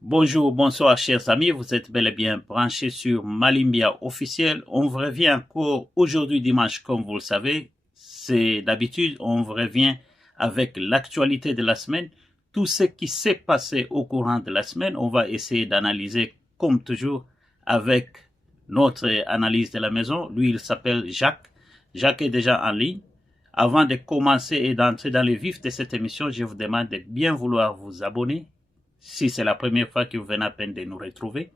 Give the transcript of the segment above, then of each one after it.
Bonjour, bonsoir chers amis, vous êtes bel et bien branchés sur Malimbia officiel. On vous revient encore aujourd'hui dimanche comme vous le savez. C'est d'habitude, on vous revient avec l'actualité de la semaine. Tout ce qui s'est passé au courant de la semaine, on va essayer d'analyser comme toujours avec notre analyse de la maison. Lui, il s'appelle Jacques. Jacques est déjà en ligne. Avant de commencer et d'entrer dans le vif de cette émission, je vous demande de bien vouloir vous abonner. Si c'est la première fois que vous venez à peine de nous retrouver,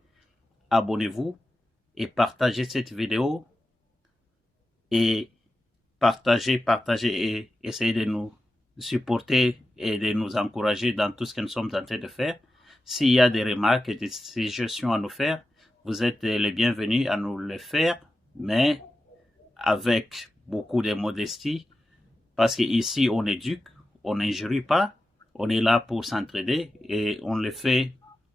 abonnez-vous et partagez cette vidéo et partagez et essayez de nous supporter et de nous encourager dans tout ce que nous sommes en train de faire. S'il y a des remarques et des suggestions à nous faire, vous êtes les bienvenus à nous les faire, mais avec beaucoup de modestie, parce qu'ici on éduque, on n'injurie pas, on est là pour s'entraider et on le fait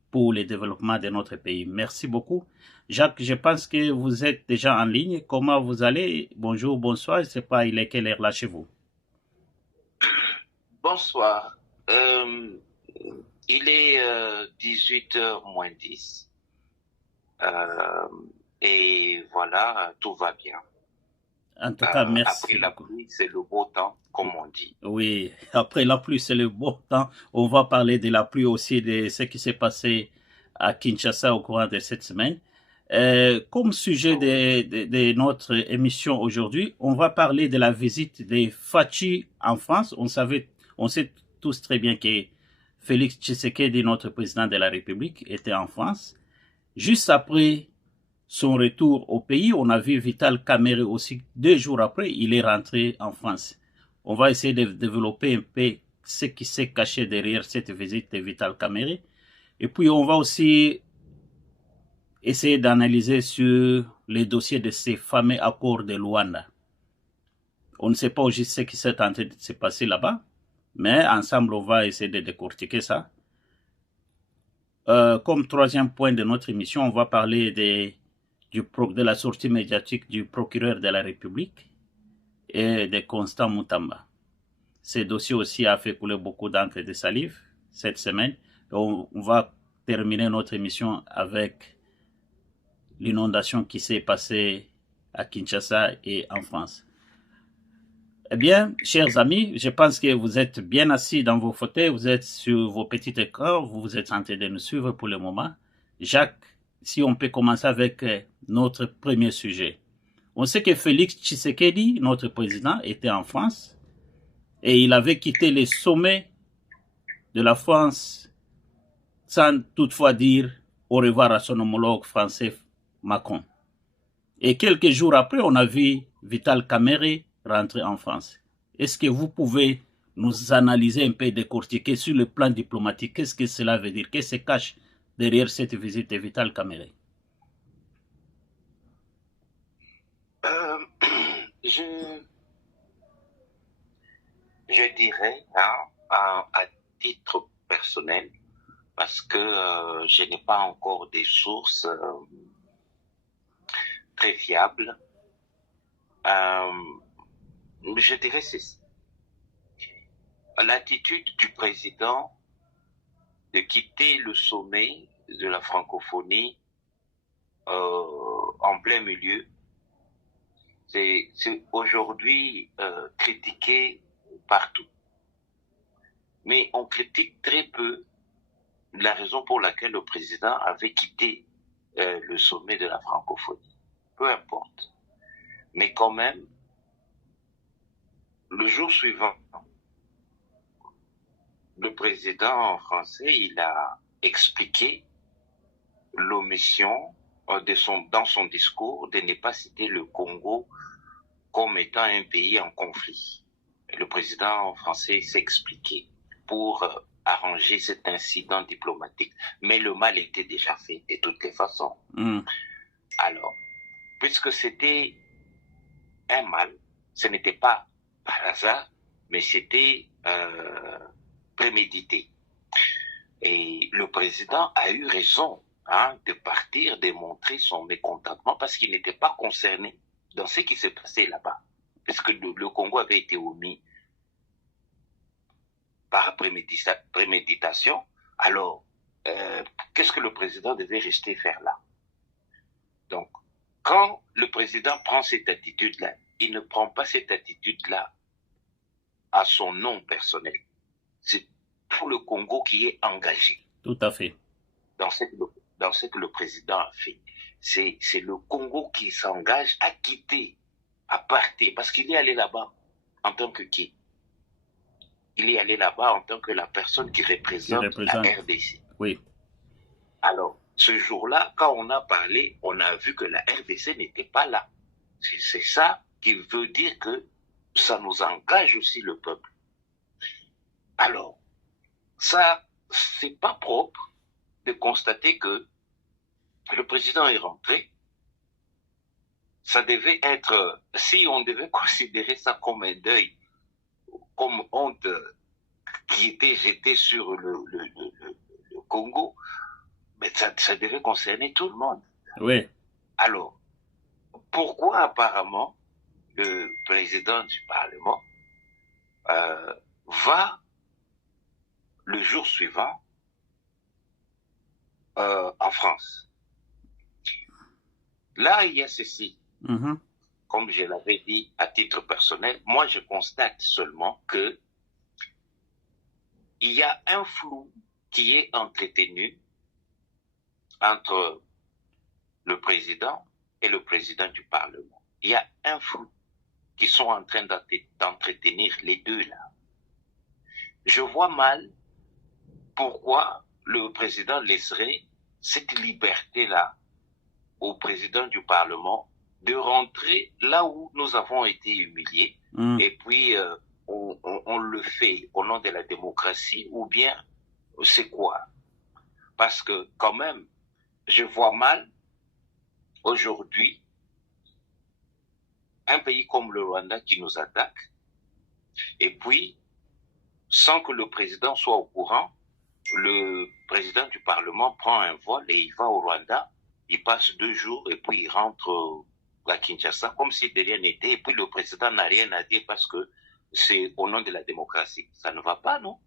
pour le développement de notre pays. Merci beaucoup. Jacques, je pense que vous êtes déjà en ligne. Comment vous allez? Bonjour, bonsoir. Je ne sais pas, il est quelle heure là chez vous? Bonsoir. Il est 18h moins 10. Et voilà, tout va bien. En tout cas, merci Après la beaucoup. pluie, c'est le beau temps, comme on dit. Oui, après la pluie, c'est le beau temps. On va parler de la pluie aussi, de ce qui s'est passé à Kinshasa au courant de cette semaine. Comme sujet de notre émission aujourd'hui, on va parler de la visite des Fachi en France. On sait tous très bien que Félix Tshisekedi, notre président de la République, était en France. Juste après son retour au pays, on a vu Vital Kamerhe aussi 2 jours après, il est rentré en France. On va essayer de développer un peu ce qui s'est caché derrière cette visite de Vital Kamerhe. Et puis on va aussi essayer d'analyser sur les dossiers de ces fameux accords de Luanda. On ne sait pas juste ce qui s'est en train de se passer là-bas, mais ensemble on va essayer de décortiquer ça. Comme troisième point de notre émission, on va parler de la sortie médiatique du procureur de la République et de Constant Moutamba. Ce dossier aussi a fait couler beaucoup d'encre et de salive cette semaine. On va terminer notre émission avec l'inondation qui s'est passée à Kinshasa et en France. Eh bien, chers amis, je pense que vous êtes bien assis dans vos fauteuils, vous êtes sur vos petits écrans, vous êtes en train de nous suivre pour le moment. Jacques, si on peut commencer avec notre premier sujet. On sait que Félix Tshisekedi, notre président, était en France et il avait quitté les sommets de la France sans toutefois dire au revoir à son homologue français Macron. Et quelques jours après, on a vu Vital Kamerhe rentrer en France. Est-ce que vous pouvez nous analyser un peu, décortiquer sur le plan diplomatique, qu'est-ce que cela veut dire, qu'est-ce qui se cache derrière cette visite de Vital Kamerhe? Je, je dirais, à titre personnel, parce que je n'ai pas encore des sources très fiables, je dirais ceci. L'attitude du président de quitter le sommet de la francophonie en plein milieu, c'est aujourd'hui critiqué partout. Mais on critique très peu la raison pour laquelle le président avait quitté le sommet de la francophonie. Peu importe. Mais quand même, le jour suivant, le président français, il a expliqué l'omission dans son discours de ne pas citer le Congo comme étant un pays en conflit. Le président français s'est expliqué pour arranger cet incident diplomatique. Mais le mal était déjà fait de toutes les façons. Alors, puisque c'était un mal, ce n'était pas par hasard, mais c'était prémédité. Et le président a eu raison de partir, de montrer son mécontentement parce qu'il n'était pas concerné dans ce qui s'est passé là-bas. Parce que le Congo avait été omis par préméditation. Alors, qu'est-ce que le président devait rester faire là? Donc, quand le président prend cette attitude-là, il ne prend pas cette attitude-là à son nom personnel. C'est tout le Congo qui est engagé. Tout à fait. Dans ce que le président a fait. C'est le Congo qui s'engage à quitter, à partir, parce qu'il est allé là-bas en tant que qui? Il est allé là-bas en tant que la personne qui représente la RDC. Oui. Alors, ce jour-là, quand on a parlé, on a vu que la RDC n'était pas là. C'est ça qui veut dire que ça nous engage aussi le peuple. Alors, ça, c'est pas propre de constater que le président est rentré. Ça devait être, si on devait considérer ça comme un deuil, comme honte qui était jetée sur le Congo, mais ça devait concerner tout le monde. Oui. Alors, pourquoi apparemment le président du Parlement va le jour suivant en France? Là, il y a ceci. Comme je l'avais dit à titre personnel, moi je constate seulement que il y a un flou qui est entretenu entre le président et le président du Parlement. Il y a un flou qui sont en train d'entretenir les deux là. Je vois mal pourquoi le président laisserait cette liberté-là au président du Parlement de rentrer là où nous avons été humiliés et puis on le fait au nom de la démocratie ou bien c'est quoi? Parce que quand même, je vois mal aujourd'hui un pays comme le Rwanda qui nous attaque et puis sans que le président soit au courant, le président du Parlement prend un vol et il va au Rwanda, il passe 2 jours et puis il rentre à Kinshasa comme si de rien n'était et puis le président n'a rien à dire parce que c'est au nom de la démocratie. Ça ne va pas, non?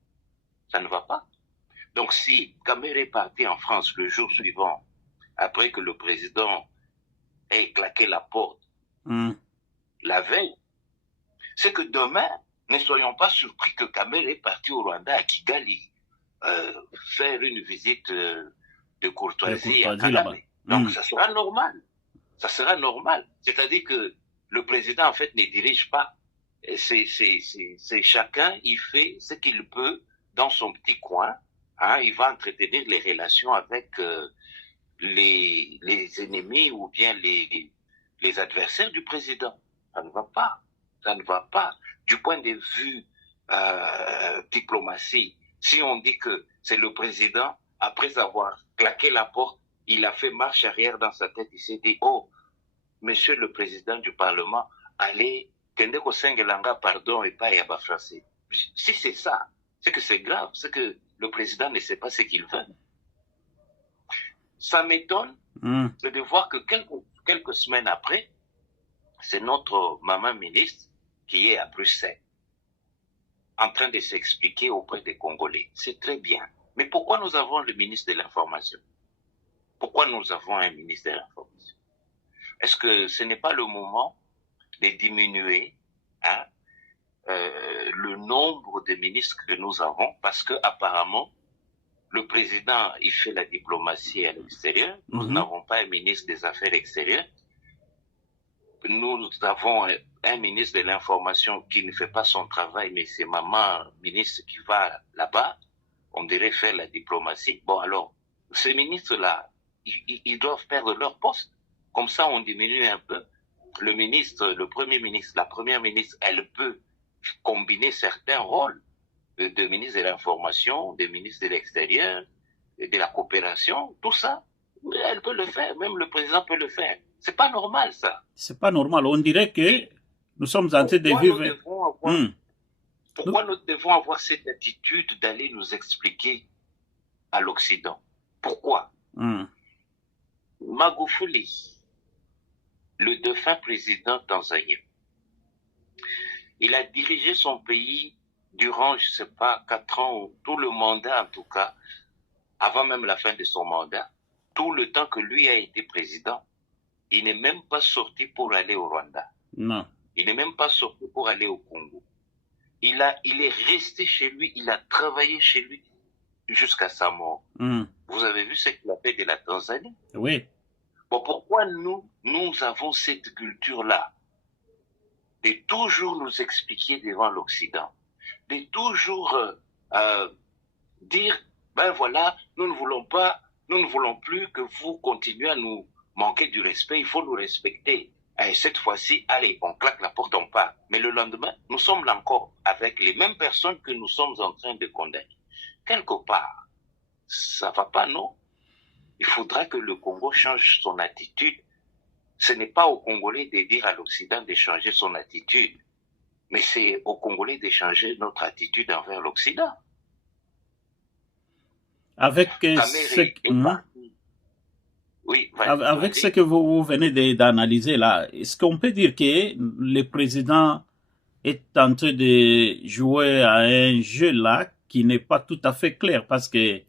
Ça ne va pas. Donc si Kamere est parti en France le jour suivant, après que le président ait claqué la porte la veille, c'est que demain, ne soyons pas surpris que Kamere est parti au Rwanda, à Kigali, faire une visite de courtoisie à Kagame. Donc ça sera normal. Ça sera normal. C'est-à-dire que le président, en fait, ne dirige pas. C'est chacun, il fait ce qu'il peut dans son petit coin. Hein, il va entretenir les relations avec les ennemis ou bien les adversaires du président. Ça ne va pas. Ça ne va pas. Du point de vue diplomatie, si on dit que c'est le président, après avoir claqué la porte, il a fait marche arrière dans sa tête, il s'est dit, oh, monsieur le président du Parlement, allez, Kendeko Sengelanga, pardon, et pas Yaba français. Si c'est ça, c'est que c'est grave, c'est que le président ne sait pas ce qu'il veut. Ça m'étonne de voir que quelques semaines après, c'est notre maman ministre qui est à Bruxelles, en train de s'expliquer auprès des Congolais. C'est très bien. Mais pourquoi nous avons le ministre de l'Information? Pourquoi nous avons un ministre de l'Information? Est-ce que ce n'est pas le moment de diminuer le nombre de ministres que nous avons? Parce que apparemment, le président, il fait la diplomatie à l'extérieur. Nous n'avons pas un ministre des Affaires extérieures. Nous avons un ministre de l'Information qui ne fait pas son travail, mais c'est maman ministre qui va là-bas. On dirait faire la diplomatie. Bon, alors, ces ministres-là, ils doivent perdre leur poste. Comme ça, on diminue un peu. Le ministre, le premier ministre, la première ministre, elle peut combiner certains rôles de ministre de l'Information, de ministre de l'Extérieur, de la coopération, tout ça. Elle peut le faire, même le président peut le faire. C'est pas normal, ça. C'est pas normal. On dirait que nous sommes en train de vivre. Pourquoi nous devons avoir cette attitude d'aller nous expliquer à l'Occident? Pourquoi? Magufuli, le défunt président tanzanien, il a dirigé son pays durant, je ne sais pas, 4 ans, tout le mandat en tout cas, avant même la fin de son mandat, tout le temps que lui a été président, il n'est même pas sorti pour aller au Rwanda. Non. Il n'est même pas sorti pour aller au Congo. Il est resté chez lui, il a travaillé chez lui jusqu'à sa mort. Vous avez vu ce qu'il a fait de la Tanzanie? Oui. Bon, pourquoi nous avons cette culture-là de toujours nous expliquer devant l'Occident, de toujours dire, ben voilà, nous ne voulons plus que vous continuez à nous manquer du respect, il faut nous respecter. Et cette fois-ci, allez, on claque la porte, on part. Mais le lendemain, nous sommes là encore avec les mêmes personnes que nous sommes en train de condamner. Quelque part, ça va pas, non? Il faudra que le Congo change son attitude. Ce n'est pas aux Congolais de dire à l'Occident de changer son attitude, mais c'est aux Congolais de changer notre attitude envers l'Occident. Avec ce que vous venez d'analyser là, est-ce qu'on peut dire que le président est en train de jouer à un jeu là qui n'est pas tout à fait clair, parce que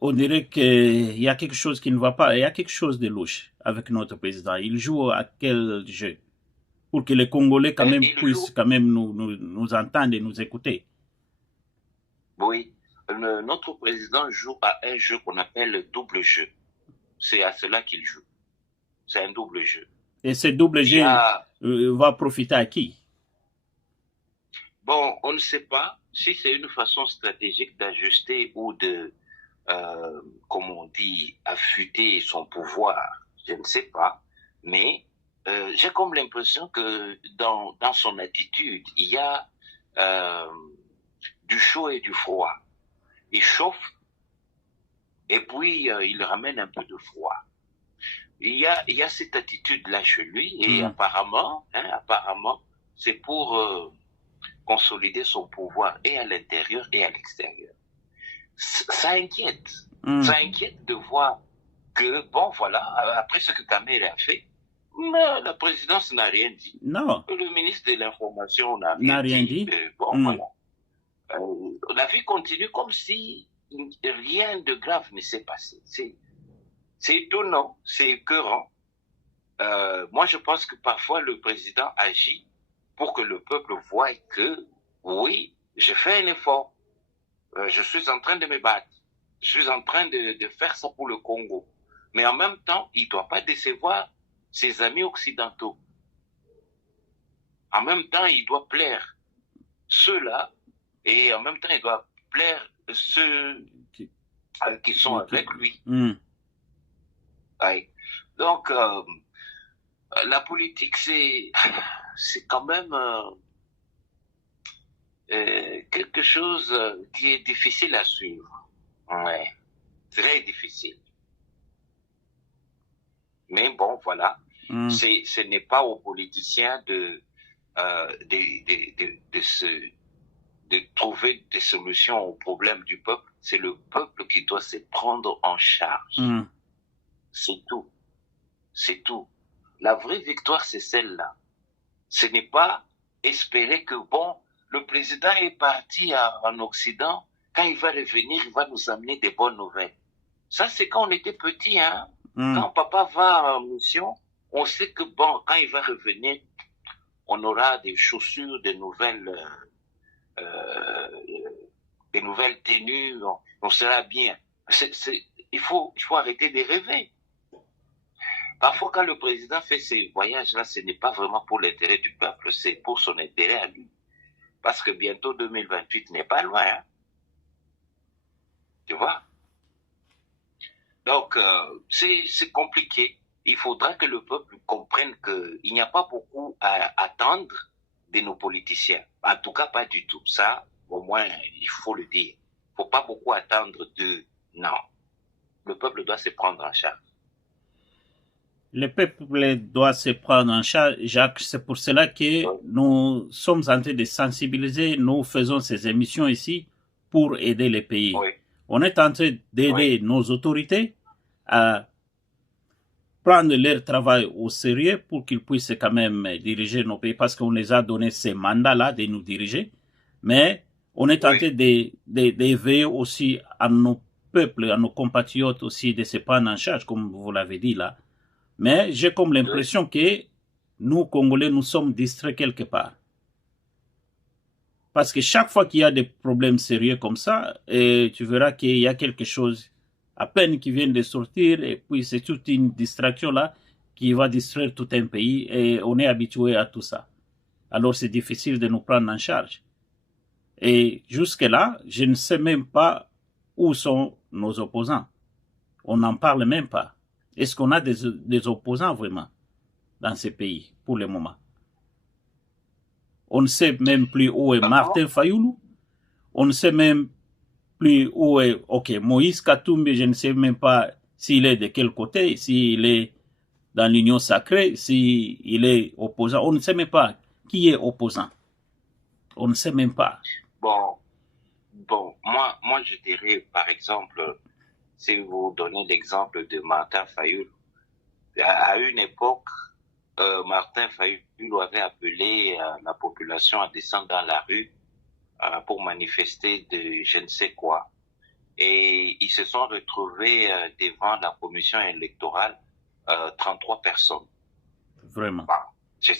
on dirait qu'il y a quelque chose qui ne va pas, il y a quelque chose de louche avec notre président. Il joue à quel jeu? Pour que les Congolais quand même puissent quand même nous entendre et nous écouter. Oui, notre président joue à un jeu qu'on appelle le double jeu. C'est à cela qu'il joue. C'est un double jeu. Et ce double jeu va profiter à qui? Bon, on ne sait pas si c'est une façon stratégique d'ajuster ou de, comme on dit, affûter son pouvoir. Je ne sais pas. Mais j'ai comme l'impression que dans son attitude, il y a du chaud et du froid. Il chauffe et puis il ramène un peu de froid. Il y a cette attitude-là chez lui et apparemment, c'est pour consolider son pouvoir et à l'intérieur et à l'extérieur. Ça inquiète. Ça inquiète de voir que, bon, voilà, après ce que Kamere a fait, mais la présidence n'a rien dit. Non. Le ministre de l'Information n'a rien dit. Bon, voilà. La vie continue comme si rien de grave ne s'est passé. C'est étonnant, c'est écœurant. Moi, je pense que parfois le président agit pour que le peuple voie que, oui, j'ai fait un effort. Je suis en train de me battre. Je suis en train de faire ça pour le Congo. Mais en même temps, il ne doit pas décevoir ses amis occidentaux. En même temps, il doit plaire ceux-là et en même temps, il doit plaire ceux qui sont avec lui. Ouais. Donc, la politique, c'est quand même quelque chose qui est difficile à suivre. Ouais. Très difficile. Mais bon, voilà. Ce n'est pas aux politiciens de trouver des solutions aux problèmes du peuple. C'est le peuple qui doit se prendre en charge. C'est tout. C'est tout. La vraie victoire, c'est celle-là. Ce n'est pas espérer que, bon, le président est parti en Occident, quand il va revenir, il va nous amener des bonnes nouvelles. Ça, c'est quand on était petit, hein. Quand papa va en mission, on sait que, bon, quand il va revenir, on aura des chaussures, des nouvelles tenues, on sera bien. Il faut arrêter de rêver. Parfois, quand le président fait ces voyages-là, ce n'est pas vraiment pour l'intérêt du peuple, c'est pour son intérêt à lui. Parce que bientôt 2028 n'est pas loin. Hein? Tu vois? Donc, c'est compliqué. Il faudra que le peuple comprenne qu'il n'y a pas beaucoup à attendre de nos politiciens. En tout cas, pas du tout. Ça, au moins, il faut le dire. Il ne faut pas beaucoup attendre d'eux. Non. Le peuple doit se prendre en charge. Le peuple doit se prendre en charge, Jacques. C'est pour cela que nous sommes en train de sensibiliser. Nous faisons ces émissions ici pour aider les pays. Oui. On est en train d'aider nos autorités à prendre leur travail au sérieux pour qu'ils puissent quand même diriger nos pays, parce qu'on les a donné ces mandats-là de nous diriger. Mais on est en train de veiller aussi à nos peuple, à nos compatriotes aussi de se prendre en charge, comme vous l'avez dit là. Mais j'ai comme l'impression que nous, Congolais, nous sommes distraits quelque part. Parce que chaque fois qu'il y a des problèmes sérieux comme ça, et tu verras qu'il y a quelque chose à peine qui vient de sortir, et puis c'est toute une distraction là qui va distraire tout un pays, et on est habitué à tout ça. Alors c'est difficile de nous prendre en charge. Et jusque-là, je ne sais même pas où sont nos opposants. On n'en parle même pas. Est-ce qu'on a des opposants vraiment dans ces pays pour le moment? On ne sait même plus où est Martin Fayoulou. On ne sait même plus où est Moïse Katumbi. Je ne sais même pas s'il est de quel côté, s'il est dans l'union sacrée, s'il est opposant. On ne sait même pas qui est opposant. On ne sait même pas. Bon, moi je dirais, par exemple, si vous donnez l'exemple de Martin Fayoulou, à une époque, Martin Fayoulou avait appelé la population à descendre dans la rue pour manifester de je ne sais quoi. Et ils se sont retrouvés devant la commission électorale, 33 personnes. Vraiment. Bon, je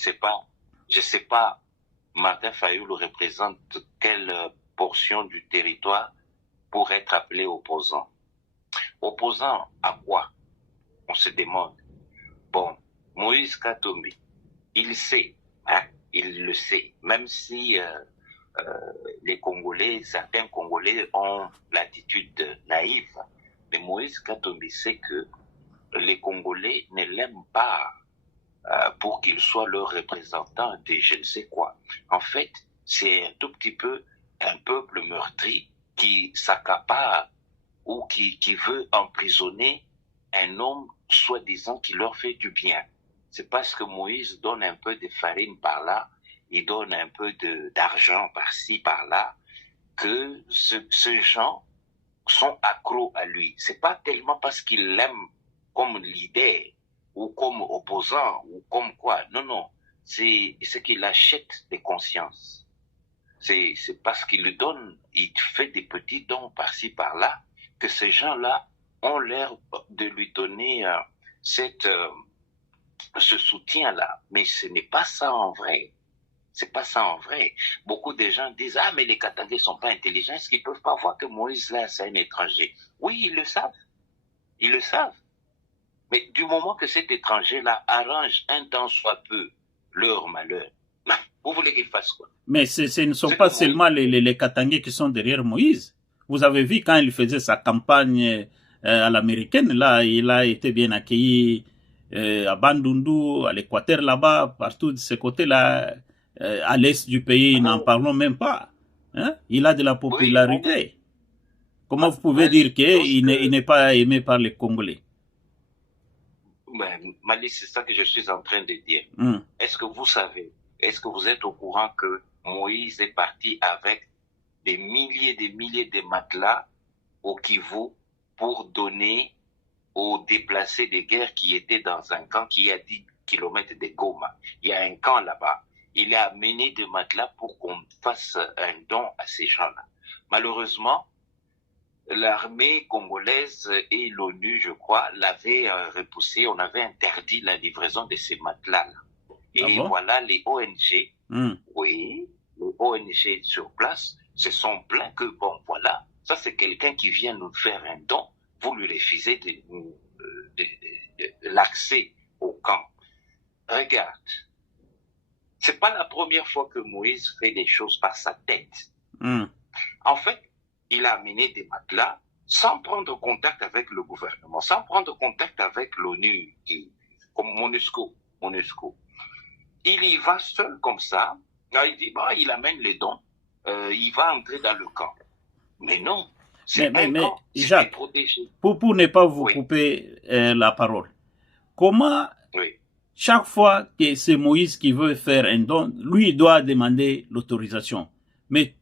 sais pas, Martin Fayoulou représente quelle portion du territoire pour être appelé opposant. Opposant à quoi? On se demande. Bon, Moïse Katumbi, il sait, hein, il le sait, même si les Congolais, certains Congolais ont l'attitude naïve, mais Moïse Katumbi sait que les Congolais ne l'aiment pas pour qu'il soit leur représentant de je ne sais quoi. En fait, c'est un tout petit peu un peuple meurtri qui s'accapare ou qui veut emprisonner un homme soi-disant qui leur fait du bien. C'est parce que Moïse donne un peu de farine par là, il donne un peu d'argent par-ci, par-là, que ces gens sont accros à lui. C'est pas tellement parce qu'ils l'aiment comme leader ou comme opposant ou comme quoi. Non, non. C'est ce qu'il achète des consciences. C'est parce qu'il lui donne, il fait des petits dons par-ci, par-là, que ces gens-là ont l'air de lui donner ce soutien-là. Mais ce n'est pas ça en vrai. C'est pas ça en vrai. Beaucoup de gens disent, ah, mais les Katangais sont pas intelligents, est-ce qu'ils peuvent pas voir que Moïse, là, c'est un étranger? Oui, ils le savent. Ils le savent. Mais du moment que cet étranger-là arrange un temps soit peu leur malheur, vous voulez qu'ils fassent quoi? Mais ce ne sont pas seulement les Katangais qui sont derrière Moïse. Vous avez vu quand il faisait sa campagne à l'américaine, là, il a été bien accueilli à Bandundu, à l'Équateur là-bas, partout de ce côté-là, à l'est du pays, n'en parlons même pas. Hein? Il a de la popularité. Oui. Comment vous pouvez dire qu'il n'est pas aimé par les Congolais? Mali, c'est ça que je suis en train de dire. Est-ce que vous savez, est-ce que vous êtes au courant que Moïse est parti avec des milliers de matelas au Kivu pour donner aux déplacés de guerre qui étaient dans un camp qui est à 10 km de Goma. Il y a un camp là-bas. Il a amené des matelas pour qu'on fasse un don à ces gens-là. Malheureusement, l'armée congolaise et l'ONU, je crois, l'avaient repoussé. On avait interdit la livraison de ces matelas-là. Et voilà, les ONG, oui, les ONG sur place se sont plaints que, bon, voilà, ça c'est quelqu'un qui vient nous faire un don, vous lui refusez de l'accès au camp. Regarde, c'est pas la première fois que Moïse fait des choses par sa tête. En fait, il a amené des matelas sans prendre contact avec le gouvernement, sans prendre contact avec l'ONU, comme MONUSCO. Il y va seul comme ça, il dit, bah, il amène les dons, il va entrer dans le camp. Mais non, c'est un camp, Jacques, protégé. Pour ne pas vous couper la parole, comment chaque fois que c'est Moïse qui veut faire un don, lui il doit demander l'autorisation. Mais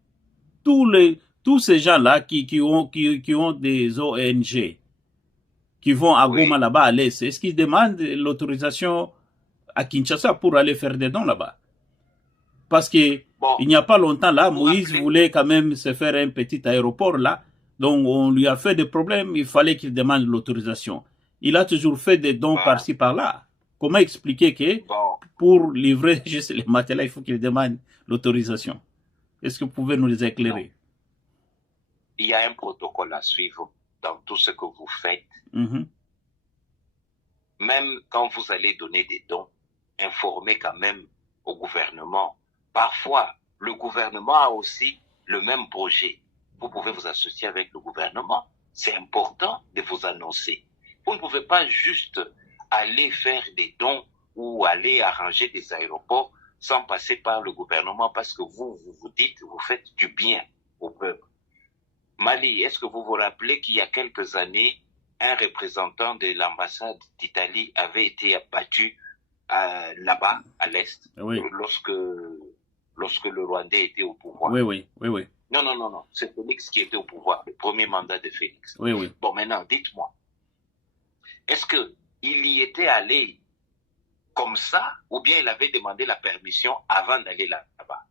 tous ces gens-là qui ont des ONG, qui vont à Goma là-bas à l'Est, est-ce qu'ils demandent l'autorisation à Kinshasa pour aller faire des dons là-bas? Parce que il n'y a pas longtemps là, Moïse voulait quand même se faire un petit aéroport là Donc, on lui a fait des problèmes, il fallait qu'il demande l'autorisation. Il a toujours fait des dons par-ci, par-là. Comment expliquer que pour livrer juste les matériels, il faut qu'il demande l'autorisation? Est-ce que vous pouvez nous éclairer? Il y a un protocole à suivre dans tout ce que vous faites. Même quand vous allez donner des dons, informez quand même au gouvernement. Parfois, le gouvernement a aussi le même projet. Vous pouvez vous associer avec le gouvernement. C'est important de vous annoncer. Vous ne pouvez pas juste aller faire des dons ou aller arranger des aéroports sans passer par le gouvernement parce que vous dites, vous faites du bien au peuple. Mali, est-ce que vous vous rappelez qu'il y a quelques années, un représentant de l'ambassade d'Italie avait été abattu là-bas, à l'Est, lorsque le Rwandais était au pouvoir? Oui. Non. C'est Félix qui était au pouvoir, le premier mandat de Félix. Oui. Bon, maintenant, dites-moi, est-ce qu'il y était allé comme ça, ou bien il avait demandé la permission avant d'aller là-bas?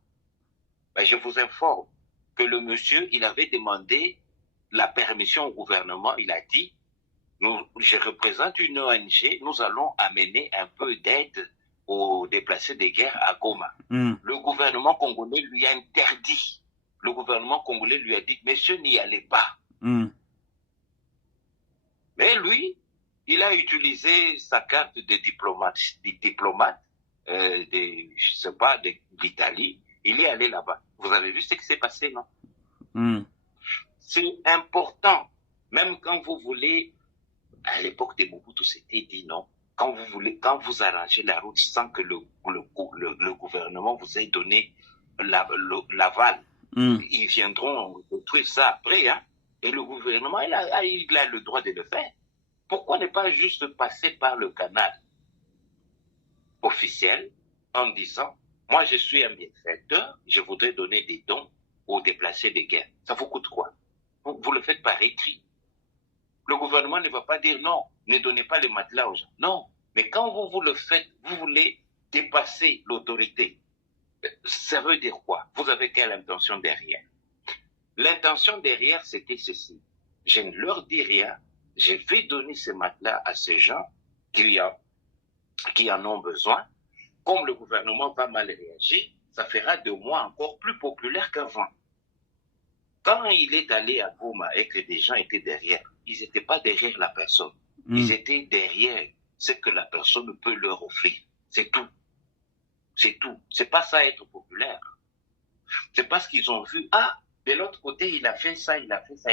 Ben, je vous informe que le monsieur, il avait demandé la permission au gouvernement. Il a dit, je représente une ONG, nous allons amener un peu d'aide aux déplacés de guerre à Goma. Le gouvernement congolais lui a interdit. Le gouvernement congolais lui a dit, monsieur, n'y allez pas. Mais lui, il a utilisé sa carte de diplomate, je sais pas, d'Italie. Il est allé là-bas. Vous avez vu ce qui s'est passé, non? C'est important. Même quand vous voulez, à l'époque de Mobutu, c'était dit, non? Quand vous arrangez la route sans que le gouvernement vous ait donné l'aval, ils viendront détruire ça après, hein? Et le gouvernement, il a le droit de le faire. Pourquoi ne pas juste passer par le canal officiel en disant, moi je suis un bienfaiteur, je voudrais donner des dons aux déplacés de guerre. Ça vous coûte quoi? Vous le faites par écrit. Le gouvernement ne va pas dire non, ne donnez pas les matelas aux gens. Non, mais quand vous le faites, vous voulez dépasser l'autorité. Ça veut dire quoi? Vous avez quelle intention derrière? L'intention derrière, c'était ceci. Je ne leur dis rien, je vais donner ces matelas à ces gens qui en ont besoin. Comme le gouvernement va mal réagir, ça fera de moi encore plus populaire qu'avant. Quand il est allé à Goma et que des gens étaient derrière, ils n'étaient pas derrière la personne. Ils étaient derrière ce que la personne peut leur offrir. C'est tout. C'est tout. C'est pas ça être populaire. C'est parce qu'ils ont vu, de l'autre côté, il a fait ça, il a fait ça.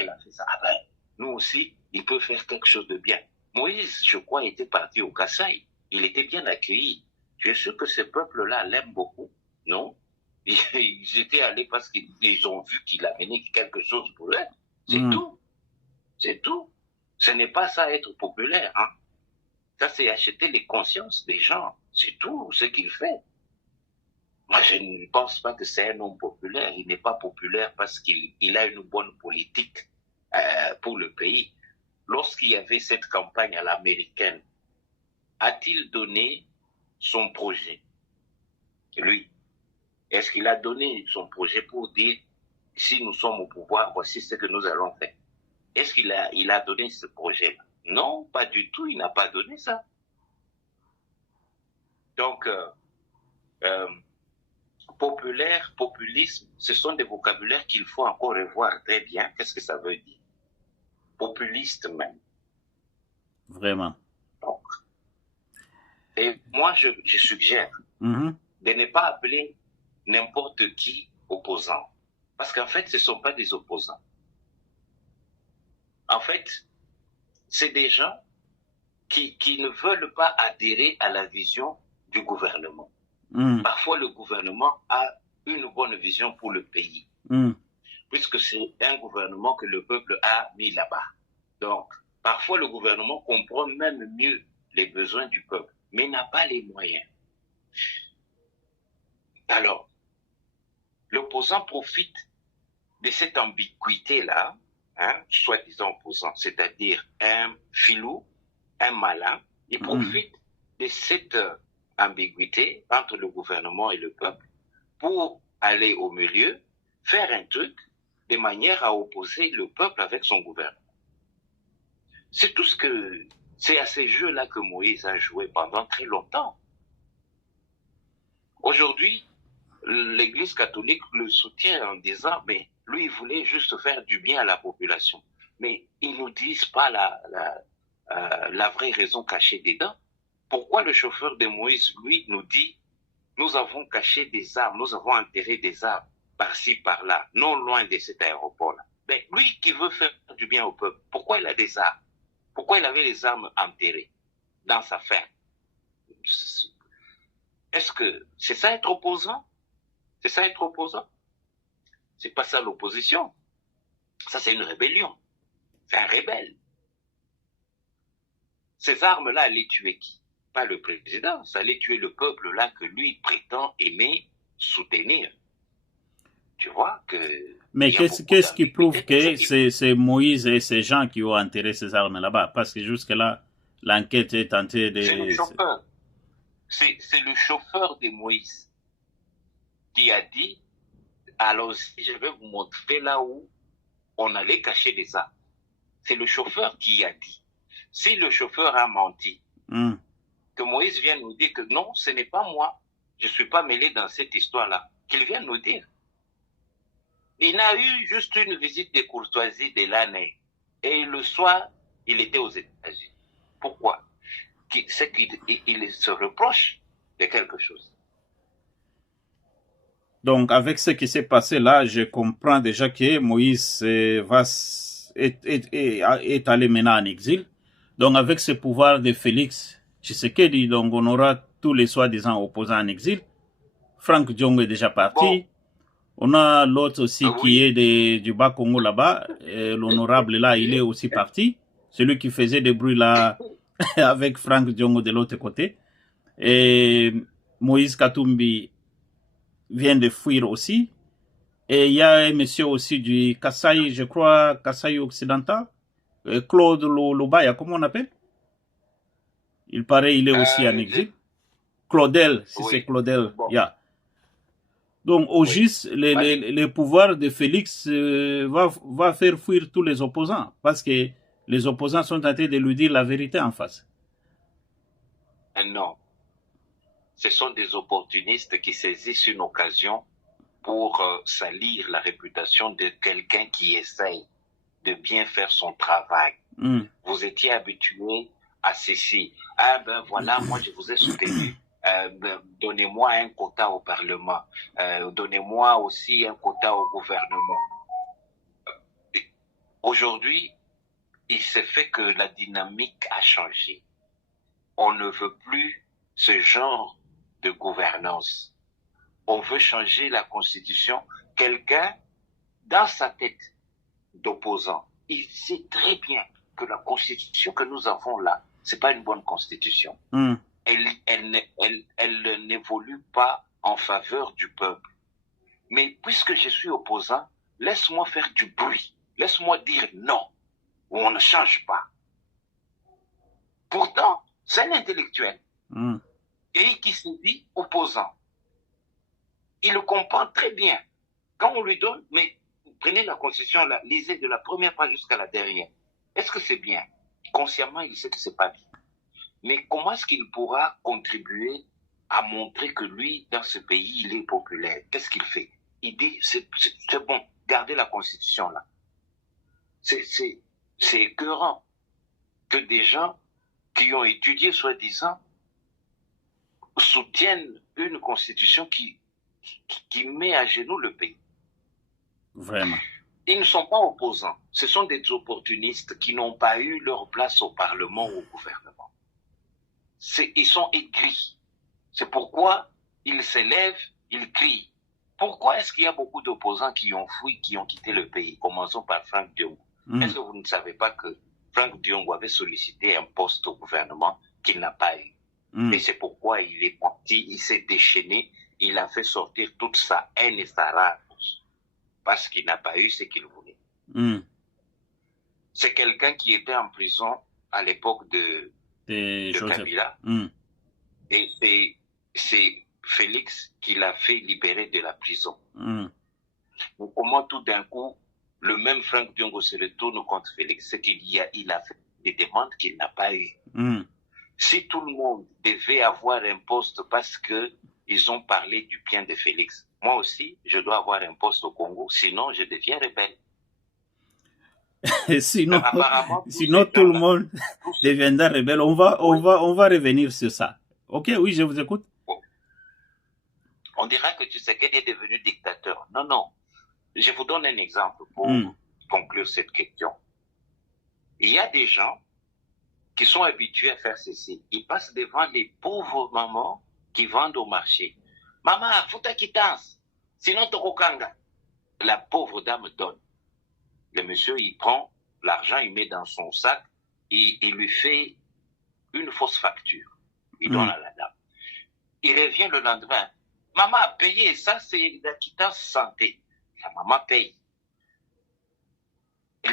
Ah ben, nous aussi, il peut faire quelque chose de bien. Moïse, je crois, était parti au Kasaï. Il était bien accueilli. Je suis sûr que ce peuple-là l'aime beaucoup, non? Ils étaient allés parce qu'ils ont vu qu'il amenait quelque chose pour eux. C'est tout. C'est tout. Ce n'est pas ça être populaire, hein. Ça, c'est acheter les consciences des gens. C'est tout ce qu'il fait. Moi, je ne pense pas que c'est un homme populaire. Il n'est pas populaire parce qu'il a une bonne politique pour le pays. Lorsqu'il y avait cette campagne à l'américaine, a-t-il donné son projet? Lui, est-ce qu'il a donné son projet pour dire, si nous sommes au pouvoir, voici ce que nous allons faire? Est-ce qu'il a donné ce projet-là? Non, pas du tout, il n'a pas donné ça. Donc, populaire, populisme, ce sont des vocabulaires qu'il faut encore revoir très bien. Qu'est-ce que ça veut dire? Populiste même. Vraiment. Donc, et moi, je suggère de ne pas appeler n'importe qui opposant. Parce qu'en fait, ce ne sont pas des opposants. En fait, c'est des gens qui ne veulent pas adhérer à la vision du gouvernement. Parfois, le gouvernement a une bonne vision pour le pays, puisque c'est un gouvernement que le peuple a mis là-bas. Donc, parfois, le gouvernement comprend même mieux les besoins du peuple, mais n'a pas les moyens. Alors, l'opposant profite de cette ambiguïté-là, soi-disant opposant, c'est-à-dire un filou, un malin, il profite de cette ambiguïté entre le gouvernement et le peuple pour aller au milieu, faire un truc, de manière à opposer le peuple avec son gouvernement. C'est tout ce que... C'est à ces jeux-là que Moïse a joué pendant très longtemps. Aujourd'hui, l'Église catholique le soutient en disant, mais lui, il voulait juste faire du bien à la population. Mais ils ne nous disent pas la vraie raison cachée dedans. Pourquoi le chauffeur de Moïse, lui, nous dit, nous avons caché des armes, nous avons enterré des armes par-ci, par-là, non loin de cet aéroport-là. Mais lui qui veut faire du bien au peuple, pourquoi il a des armes? Pourquoi il avait les armes enterrées dans sa ferme? Est-ce que c'est ça être opposant? C'est ça être opposant? C'est pas ça l'opposition. Ça, c'est une rébellion. C'est un rebelle. Ces armes-là allaient tuer qui? Pas le président, ça allait tuer le peuple-là que lui prétend aimer, soutenir. Tu vois que... Mais qu'est-ce qui prouve que c'est Moïse et ces gens qui ont enterré ces armes là-bas? Parce que jusque-là, l'enquête est tentée de... C'est le chauffeur. C'est le chauffeur de Moïse qui a dit, alors je vais vous montrer là où on allait cacher des armes. C'est le chauffeur qui a dit. Si le chauffeur a menti, que Moïse vienne nous dire que non, ce n'est pas moi, je ne suis pas mêlé dans cette histoire-là, qu'il vienne nous dire. Il n'a eu juste une visite de courtoisie de l'année. Et le soir, il était aux États-Unis. Pourquoi? C'est qu'il se reproche de quelque chose. Donc, avec ce qui s'est passé là, je comprends déjà que Moïse est allé maintenant en exil. Donc, avec ce pouvoir de Félix Tshisekedi, donc on aura tous les soi-disant opposants en exil. Franck Diong est déjà parti. Bon. On a l'autre aussi qui est du Bas-Congo là-bas. L'honorable là, il est aussi parti. Celui qui faisait des bruits là avec Franck Diong de l'autre côté. Et Moïse Katumbi vient de fuir aussi. Et il y a un monsieur aussi du Kasaï, je crois, Kasaï occidental. Claude Lobaya, comment on appelle? Il paraît il est aussi en exil. Claudel, si c'est Claudel, bon. Yeah. Donc, au juste, les pouvoirs de Félix va faire fuir tous les opposants, parce que les opposants sont tentés de lui dire la vérité en face. Non. Ce sont des opportunistes qui saisissent une occasion pour salir la réputation de quelqu'un qui essaye de bien faire son travail. Vous étiez habitué à ceci. Ah ben voilà, moi je vous ai soutenu. Donnez-moi un quota au Parlement, donnez-moi aussi un quota au gouvernement. Aujourd'hui, il s'est fait que la dynamique a changé. On ne veut plus ce genre de gouvernance. On veut changer la Constitution. Quelqu'un, dans sa tête d'opposant, il sait très bien que la Constitution que nous avons là, c'est pas une bonne Constitution. Elle n'évolue pas en faveur du peuple. Mais puisque je suis opposant, laisse-moi faire du bruit. Laisse-moi dire non, ou on ne change pas. Pourtant, c'est un intellectuel. Et qui se dit opposant. Il le comprend très bien. Quand on lui donne, mais prenez la Constitution, lisez de la première page jusqu'à la dernière. Est-ce que c'est bien? Consciemment, il sait que c'est pas bien. Mais comment est-ce qu'il pourra contribuer à montrer que lui, dans ce pays, il est populaire? Qu'est-ce qu'il fait? Il dit, c'est bon, gardez la Constitution là. C'est écœurant que des gens qui ont étudié, soi-disant, soutiennent une Constitution qui met à genoux le pays. Vraiment. Ils ne sont pas opposants. Ce sont des opportunistes qui n'ont pas eu leur place au Parlement ou au gouvernement. Ils sont aigris. C'est pourquoi ils s'élèvent, ils crient. Pourquoi est-ce qu'il y a beaucoup d'opposants qui ont fui, qui ont quitté le pays? Commençons par Franck Diong. Est-ce que vous ne savez pas que Franck Diong avait sollicité un poste au gouvernement qu'il n'a pas eu? Et c'est pourquoi il est parti, il s'est déchaîné, il a fait sortir toute sa haine et sa rage. Parce qu'il n'a pas eu ce qu'il voulait. C'est quelqu'un qui était en prison à l'époque de Kabila. Et c'est Félix qui l'a fait libérer de la prison. Mais comment tout d'un coup, le même Franck Diongo se retourne contre Félix, c'est qu'il a fait des demandes qu'il n'a pas eues. Si tout le monde devait avoir un poste parce qu'ils ont parlé du bien de Félix, moi aussi, je dois avoir un poste au Congo, sinon je deviens rebelle. sinon, tout le monde deviendra rebelle. On va revenir sur ça. Ok, oui, je vous écoute. On dira que Tshisekedi est devenu dictateur. Non, non. Je vous donne un exemple pour conclure cette question. Il y a des gens qui sont habitués à faire ceci. Ils passent devant les pauvres mamans qui vendent au marché. Maman, faut ta quittance. Sinon, Tokokanga. La pauvre dame donne. Le monsieur, il prend l'argent, il met dans son sac et il lui fait une fausse facture. Il donne à la dame. Il revient le lendemain. Maman a payé, ça c'est la quittance santé. La maman paye.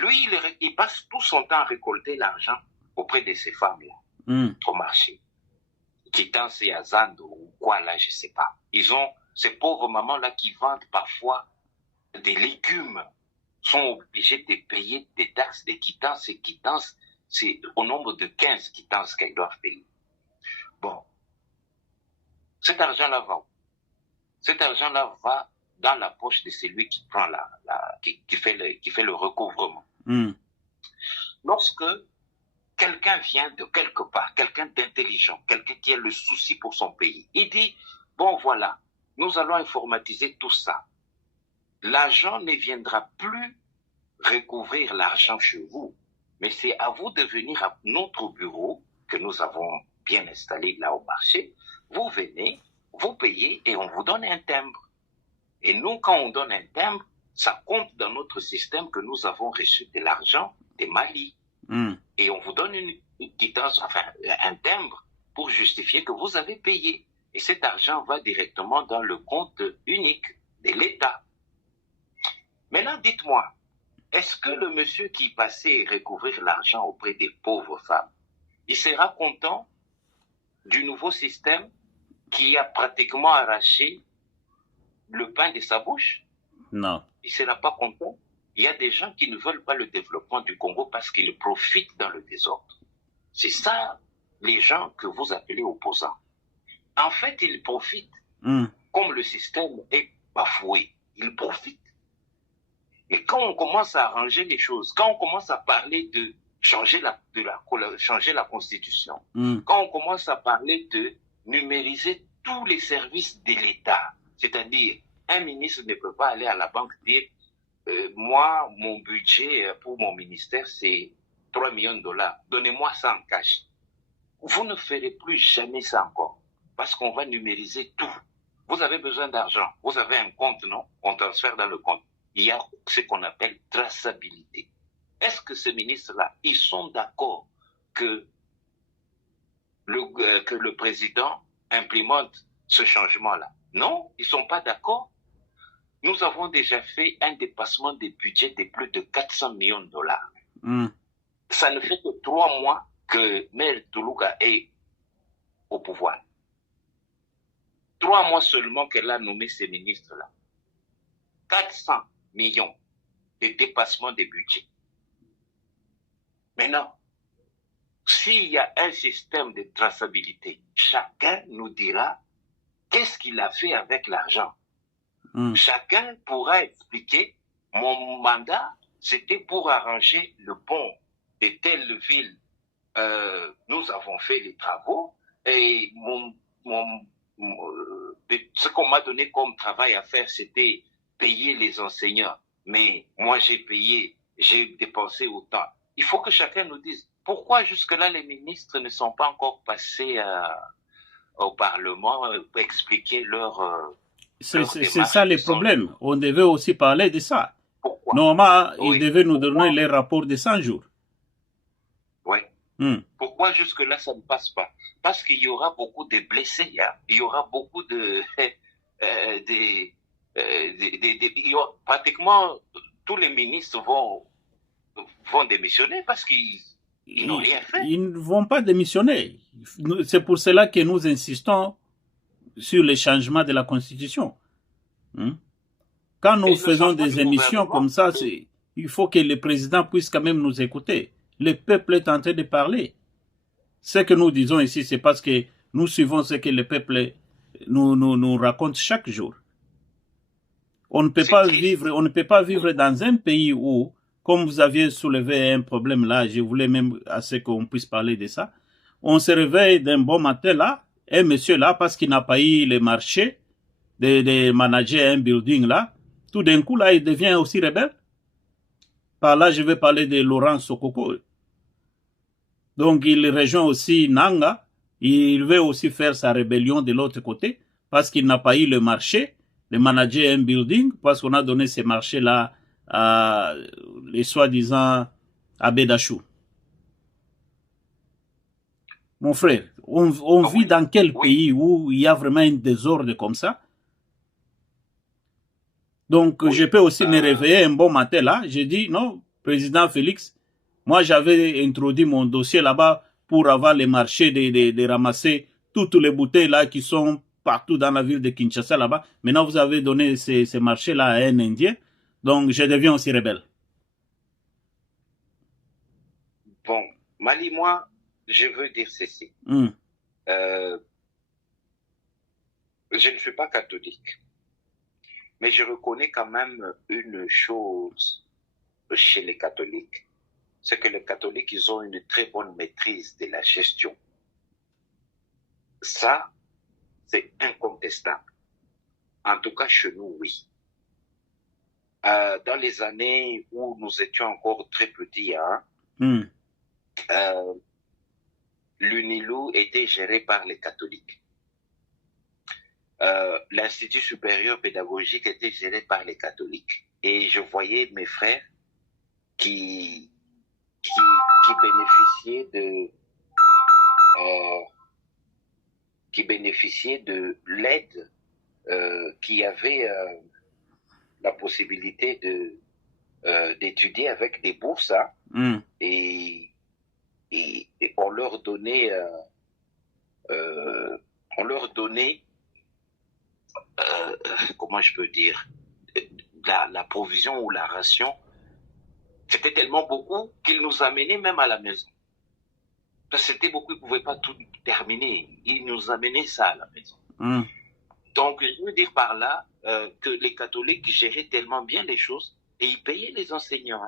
Lui, il passe tout son temps à récolter l'argent auprès de ces femmes-là, au marché. Quittance et Azando ou quoi là, je ne sais pas. Ils ont ces pauvres mamans-là qui vendent parfois des légumes, sont obligés de payer des taxes, des quittances et quittances. C'est au nombre de 15 quittances qu'elles doivent payer. Bon. Cet argent-là va où? Cet argent-là va dans la poche de celui qui prend qui fait le recouvrement. Lorsque quelqu'un vient de quelque part, quelqu'un d'intelligent, quelqu'un qui a le souci pour son pays, il dit, bon voilà, nous allons informatiser tout ça. L'argent ne viendra plus recouvrir l'argent chez vous, mais c'est à vous de venir à notre bureau, que nous avons bien installé là au marché. Vous venez, vous payez et on vous donne un timbre. Et nous, quand on donne un timbre, ça compte dans notre système que nous avons reçu de l'argent des Mali. Et on vous donne une quittance, enfin un timbre pour justifier que vous avez payé. Et cet argent va directement dans le compte unique de l'État. Maintenant, dites-moi, est-ce que le monsieur qui passait recouvrir l'argent auprès des pauvres femmes, il sera content du nouveau système qui a pratiquement arraché le pain de sa bouche? Non. Il ne sera pas content. Il y a des gens qui ne veulent pas le développement du Congo parce qu'ils profitent dans le désordre. C'est ça, les gens que vous appelez opposants. En fait, ils profitent. Comme le système est bafoué, ils profitent. Et quand on commence à arranger les choses, quand on commence à parler de changer la Constitution, quand on commence à parler de numériser tous les services de l'État, c'est-à-dire un ministre ne peut pas aller à la banque dire moi, mon budget pour mon ministère, c'est 3 millions de dollars. Donnez-moi ça en cash. Vous ne ferez plus jamais ça encore. Parce qu'on va numériser tout. Vous avez besoin d'argent. Vous avez un compte, non? On transfère dans le compte. Il y a ce qu'on appelle traçabilité. Est-ce que ces ministres-là, ils sont d'accord que le président implémente ce changement-là? Non, ils ne sont pas d'accord. Nous avons déjà fait un dépassement des budgets de plus de 400 millions de dollars. Ça ne fait que 3 mois que Maire Toulouga est au pouvoir. 3 mois seulement qu'elle a nommé ces ministres-là. 400 millions de dépassement des budgets. Maintenant, s'il y a un système de traçabilité, chacun nous dira qu'est-ce qu'il a fait avec l'argent. Chacun pourra expliquer, mon mandat, c'était pour arranger le pont de telle ville. Nous avons fait les travaux et ce qu'on m'a donné comme travail à faire, c'était payer les enseignants. Mais moi, j'ai dépensé autant. Il faut que chacun nous dise pourquoi jusque-là les ministres ne sont pas encore passés au Parlement pour expliquer leur... C'est ça le problème. On devait aussi parler de ça. Pourquoi? Normalement, ils devaient nous donner les rapports de 100 jours. Oui. Pourquoi jusque-là ça ne passe pas? Parce qu'il y aura beaucoup de blessés. Il y aura beaucoup pratiquement tous les ministres vont démissionner parce qu'ils n'ont rien fait. Ils ne vont pas démissionner. C'est pour cela que nous insistons sur les changements de la Constitution. Quand nous faisons des émissions comme ça, il faut que le président puisse quand même nous écouter. Le peuple est en train de parler. Ce que nous disons ici, c'est parce que nous suivons ce que le peuple nous raconte chaque jour. On ne peut pas vivre dans un pays où, comme vous aviez soulevé un problème là, je voulais même assez qu'on puisse parler de ça. On se réveille d'un bon matin là, un monsieur là, parce qu'il n'a pas eu le marché de manager un building là, tout d'un coup là, il devient aussi rebelle. Par là, je vais parler de Laurent Sokoko. Donc, il rejoint aussi Nanga. Il veut aussi faire sa rébellion de l'autre côté parce qu'il n'a pas eu le marché de manager un building parce qu'on a donné ces marchés-là à les soi-disant Abedachou. Mon frère, on vit dans quel pays où il y a vraiment un désordre comme ça? Donc, je peux aussi me réveiller un bon matin là. Je dis, non, président Félix, moi, j'avais introduit mon dossier là-bas pour avoir les marchés de ramasser toutes les bouteilles là qui sont partout dans la ville de Kinshasa là-bas. Maintenant, vous avez donné ces marchés-là à un Indien. Donc, je deviens aussi rebelle. Bon, Mali, moi, je veux dire ceci. Je ne suis pas catholique. Mais je reconnais quand même une chose chez les catholiques. C'est que les catholiques, ils ont une très bonne maîtrise de la gestion. Ça, c'est incontestable. En tout cas, chez nous, oui. Dans les années où nous étions encore très petits, l'UNILO était géré par les catholiques. L'Institut supérieur pédagogique était géré par les catholiques. Et je voyais mes frères qui bénéficiaient de l'aide, qui avaient la possibilité d'étudier avec des bourses, et on leur donnait comment je peux dire, la provision ou la ration. C'était tellement beaucoup qu'ils nous amenaient même à la maison. C'était beaucoup, ils ne pouvaient pas tout terminer. Ils nous amenaient ça à la maison. Donc, je veux dire par là que les catholiques géraient tellement bien les choses et ils payaient les enseignants.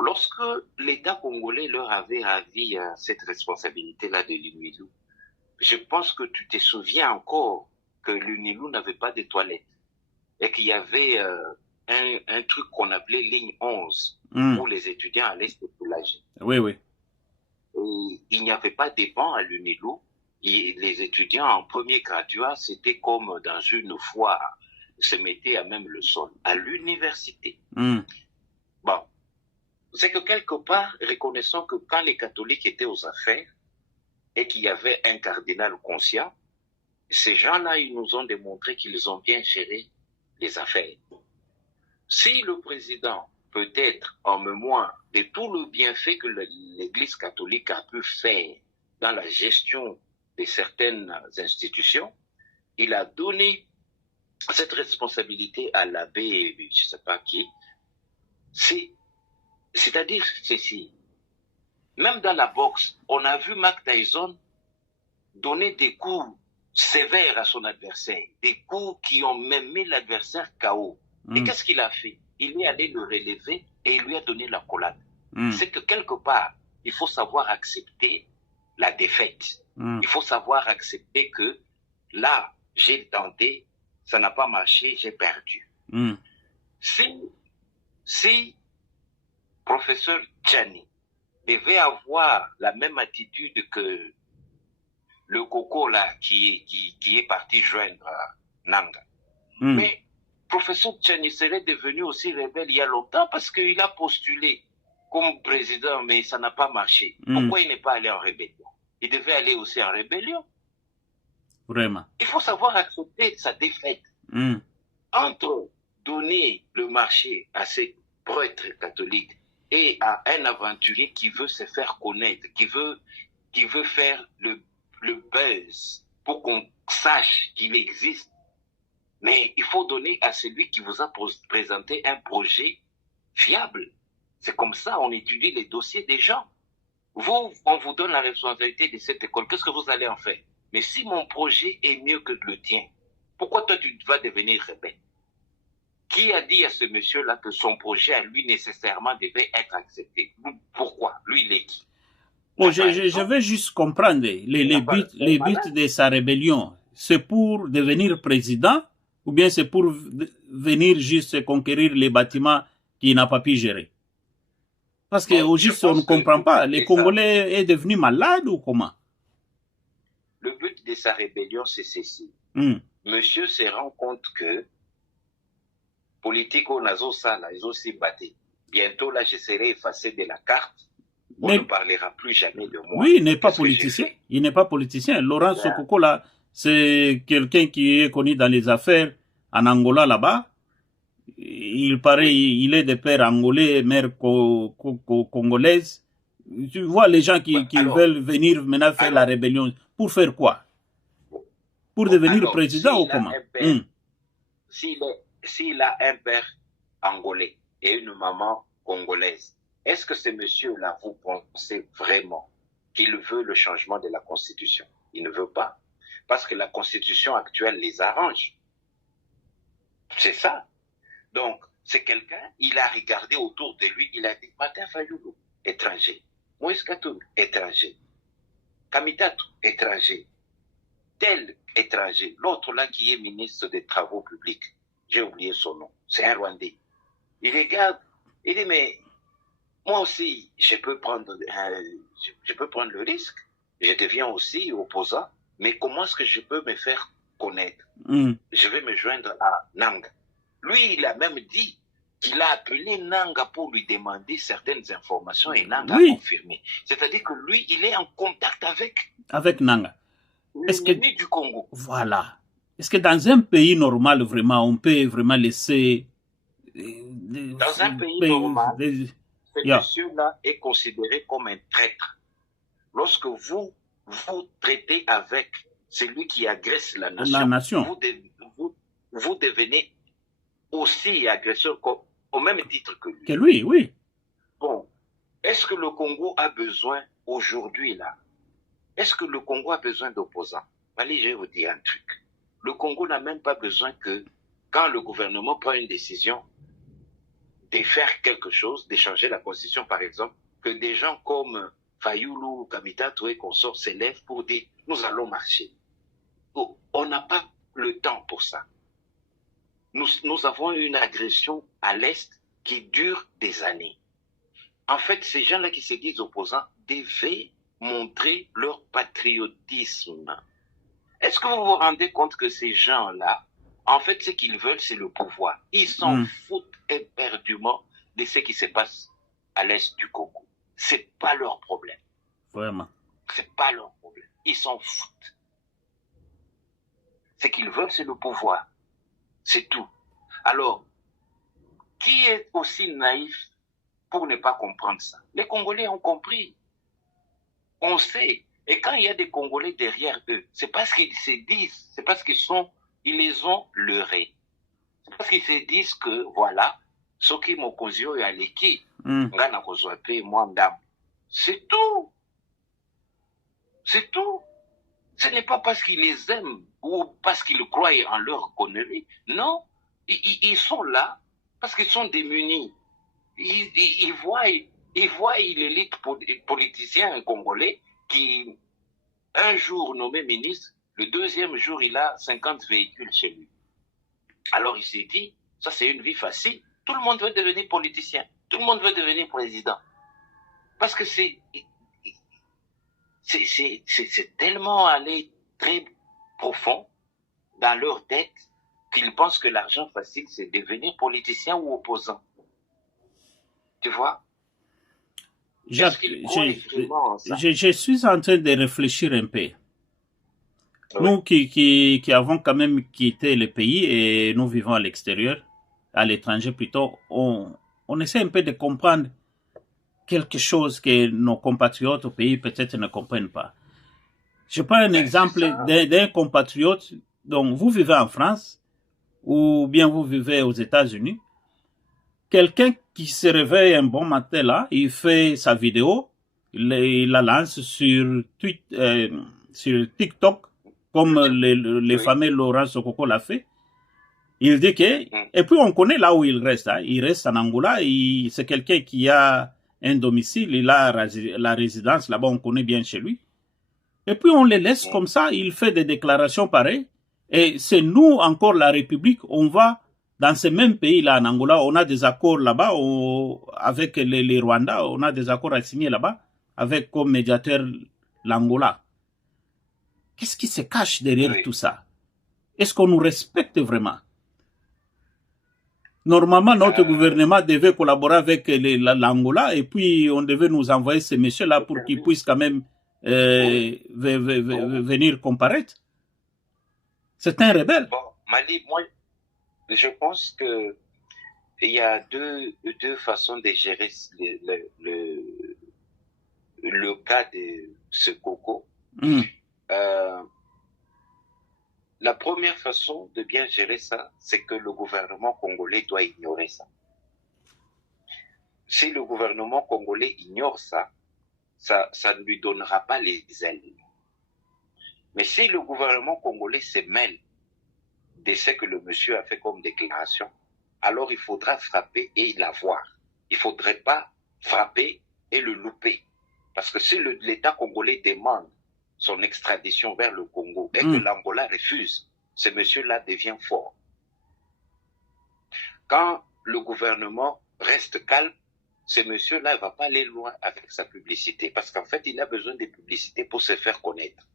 Lorsque l'État congolais leur avait ravi cette responsabilité-là de l'UNILO, je pense que tu te souviens encore que l'UNILO n'avait pas de toilettes et qu'il y avait un truc qu'on appelait ligne 11 où les étudiants allaient se soulager. Oui, oui. Et il n'y avait pas de bancs à l'UNILO. Les étudiants en premier graduat, c'était comme dans une foire, se mettaient à même le sol. À l'université. Bon, c'est que quelque part, reconnaissons que quand les catholiques étaient aux affaires et qu'il y avait un cardinal conscient, ces gens-là, ils nous ont démontré qu'ils ont bien géré les affaires. Si le président peut être en mémoire de tout le bienfait que l'Église catholique a pu faire dans la gestion de certaines institutions, il a donné cette responsabilité à l'abbé, je ne sais pas qui. C'est-à-dire ceci. Même dans la boxe, on a vu Mike Tyson donner des coups sévères à son adversaire, des coups qui ont même mis l'adversaire KO. Et qu'est-ce qu'il a fait? Il est allé le relever et il lui a donné la collade. C'est que quelque part, il faut savoir accepter la défaite. Il faut savoir accepter que là, j'ai tenté, ça n'a pas marché, j'ai perdu. Si professeur Tchani devait avoir la même attitude que le coco là qui est parti joindre Nanga, mais professeur Tchani serait devenu aussi rebelle il y a longtemps parce qu'il a postulé comme président, mais ça n'a pas marché. Pourquoi il n'est pas allé en rébellion? Il devait aller aussi en rébellion. Vraiment. Il faut savoir accepter sa défaite. Entre donner le marché à ces prêtres catholiques et à un aventurier qui veut se faire connaître, qui veut faire le buzz pour qu'on sache qu'il existe. Mais il faut donner à celui qui vous a présenté un projet fiable. C'est comme ça, on étudie les dossiers des gens. Vous, on vous donne la responsabilité de cette école. Qu'est-ce que vous allez en faire? Mais si mon projet est mieux que le tien, pourquoi toi tu vas devenir rebelle? Qui a dit à ce monsieur-là que son projet à lui nécessairement devait être accepté? Pourquoi? Lui, il est qui? Bon, je veux juste comprendre les buts de sa rébellion. C'est pour devenir président ou bien c'est pour venir juste conquérir les bâtiments qu'il n'a pas pu gérer? Parce qu'au juste, on ne comprend pas. Les Congolais est devenu malade ou comment? Le but de sa rébellion, c'est ceci. Monsieur se rend compte que politique au nazo ça, là, ils ont aussi battu. Bientôt, là, je serai effacé de la carte. On ne parlera plus jamais de moi. Oui, il n'est pas politicien. Il n'est pas politicien. Laurent Sokoko, là, c'est quelqu'un qui est connu dans les affaires en Angola, là-bas. Il paraît, il est de père angolais, mère congolaise. Tu vois les gens qui veulent venir maintenant faire la rébellion. Pour faire quoi? Pour devenir président ou comment? S'il a un père angolais et une maman congolaise, est-ce que ce monsieur-là, vous pensez vraiment qu'il veut le changement de la Constitution? Il ne veut pas. Parce que la Constitution actuelle les arrange. C'est ça. Donc, c'est quelqu'un, il a regardé autour de lui, il a dit, Martin Fayulu, étranger. Moïse Katumbi, étranger. Kamitatu, étranger. Tel étranger. L'autre là qui est ministre des Travaux publics, j'ai oublié son nom, c'est un Rwandais. Il regarde, il dit, mais moi aussi, je peux prendre le risque. Je deviens aussi opposant, mais comment est-ce que je peux me faire connaître? Je vais me joindre à Nanga. Lui, il a même dit qu'il a appelé Nanga pour lui demander certaines informations et Nanga a confirmé. C'est-à-dire que lui, il est en contact avec Nanga. L'ennemi du Congo. Voilà. Est-ce que dans un pays normal, vraiment, on peut vraiment laisser... Dans un pays normal, ce monsieur-là est considéré comme un traître. Lorsque vous traitez avec celui qui agresse la nation, vous devenez aussi agresseur au même titre que lui. Que lui, oui. Bon, est-ce que le Congo a besoin aujourd'hui là? Est-ce que le Congo a besoin d'opposants? Allez, je vais vous dire un truc. Le Congo n'a même pas besoin que, quand le gouvernement prend une décision de faire quelque chose, de changer la constitution par exemple, que des gens comme Fayulu, Kamitatu et consorts s'élèvent pour dire nous allons marcher. On n'a pas le temps pour ça. Nous avons une agression à l'Est qui dure des années. En fait, ces gens-là qui se disent opposants devaient montrer leur patriotisme. Est-ce que vous vous rendez compte que ces gens-là, en fait, ce qu'ils veulent, c'est le pouvoir. Ils s'en foutent éperdument de ce qui se passe à l'Est du Congo. C'est pas leur problème. Vraiment. C'est pas leur problème. Ils s'en foutent. Ce qu'ils veulent, c'est le pouvoir. C'est tout. Alors, qui est aussi naïf pour ne pas comprendre ça? Les Congolais ont compris. On sait. Et quand il y a des Congolais derrière eux, c'est parce qu'ils se disent, c'est parce ils les ont leurrés. C'est parce qu'ils se disent que, voilà, Soki Mokozio et Aleki, Ngana Kozwape, Mwandam. C'est tout. C'est tout. Ce n'est pas parce qu'ils les aiment ou parce qu'ils croient en leur connerie. Non. Ils sont là parce qu'ils sont démunis. Ils voient l'élite politicien congolais qui, un jour nommé ministre, le deuxième jour, il a 50 véhicules chez lui. Alors il s'est dit, ça c'est une vie facile. Tout le monde veut devenir politicien. Tout le monde veut devenir président. Parce que c'est tellement allé très profond dans leur tête qu'ils pensent que l'argent facile, c'est devenir politicien ou opposant. Tu vois? Jacques, je suis en train de réfléchir un peu. Oui. Nous qui avons quand même quitté le pays et nous vivons à l'extérieur, à l'étranger plutôt, on essaie un peu de comprendre quelque chose que nos compatriotes au pays peut-être ne comprennent pas. Je prends un exemple d'un compatriote, donc vous vivez en France ou bien vous vivez aux États-Unis. quelqu'un qui se réveille un bon matin là, il fait sa vidéo, il la lance sur TikTok, comme les fameux Laurent Sokoko l'a fait. Il dit que, et puis on connaît là où il reste, hein. Il reste en Angola, c'est quelqu'un qui a un domicile, il a la résidence là-bas, on connaît bien chez lui. Et puis on les laisse comme ça, il fait des déclarations pareilles. Et c'est nous, encore la République, on va dans ces mêmes pays-là, en Angola, on a des accords là-bas avec les Rwandais, on a des accords à signer là-bas, avec comme médiateur l'Angola. Qu'est-ce qui se cache derrière tout ça? Est-ce qu'on nous respecte vraiment? Normalement, notre gouvernement devait collaborer avec l'Angola et puis on devait nous envoyer ces messieurs-là pour qu'ils puissent quand même venir comparaître. C'est un rebelle. Bon, Mali, moi, je pense que il y a deux façons de gérer le cas de ce Coco. La première façon de bien gérer ça, c'est que le gouvernement congolais doit ignorer ça. Si le gouvernement congolais ignore ça, ça ne lui donnera pas les ailes. Mais si le gouvernement congolais se mêle de ce que le monsieur a fait comme déclaration, alors il faudra frapper et l'avoir. Il ne faudrait pas frapper et le louper. Parce que si l'État congolais demande son extradition vers le Congo et que l'Angola refuse, ce monsieur-là devient fort. Quand le gouvernement reste calme, ce monsieur-là ne va pas aller loin avec sa publicité parce qu'en fait, il a besoin de publicité pour se faire connaître.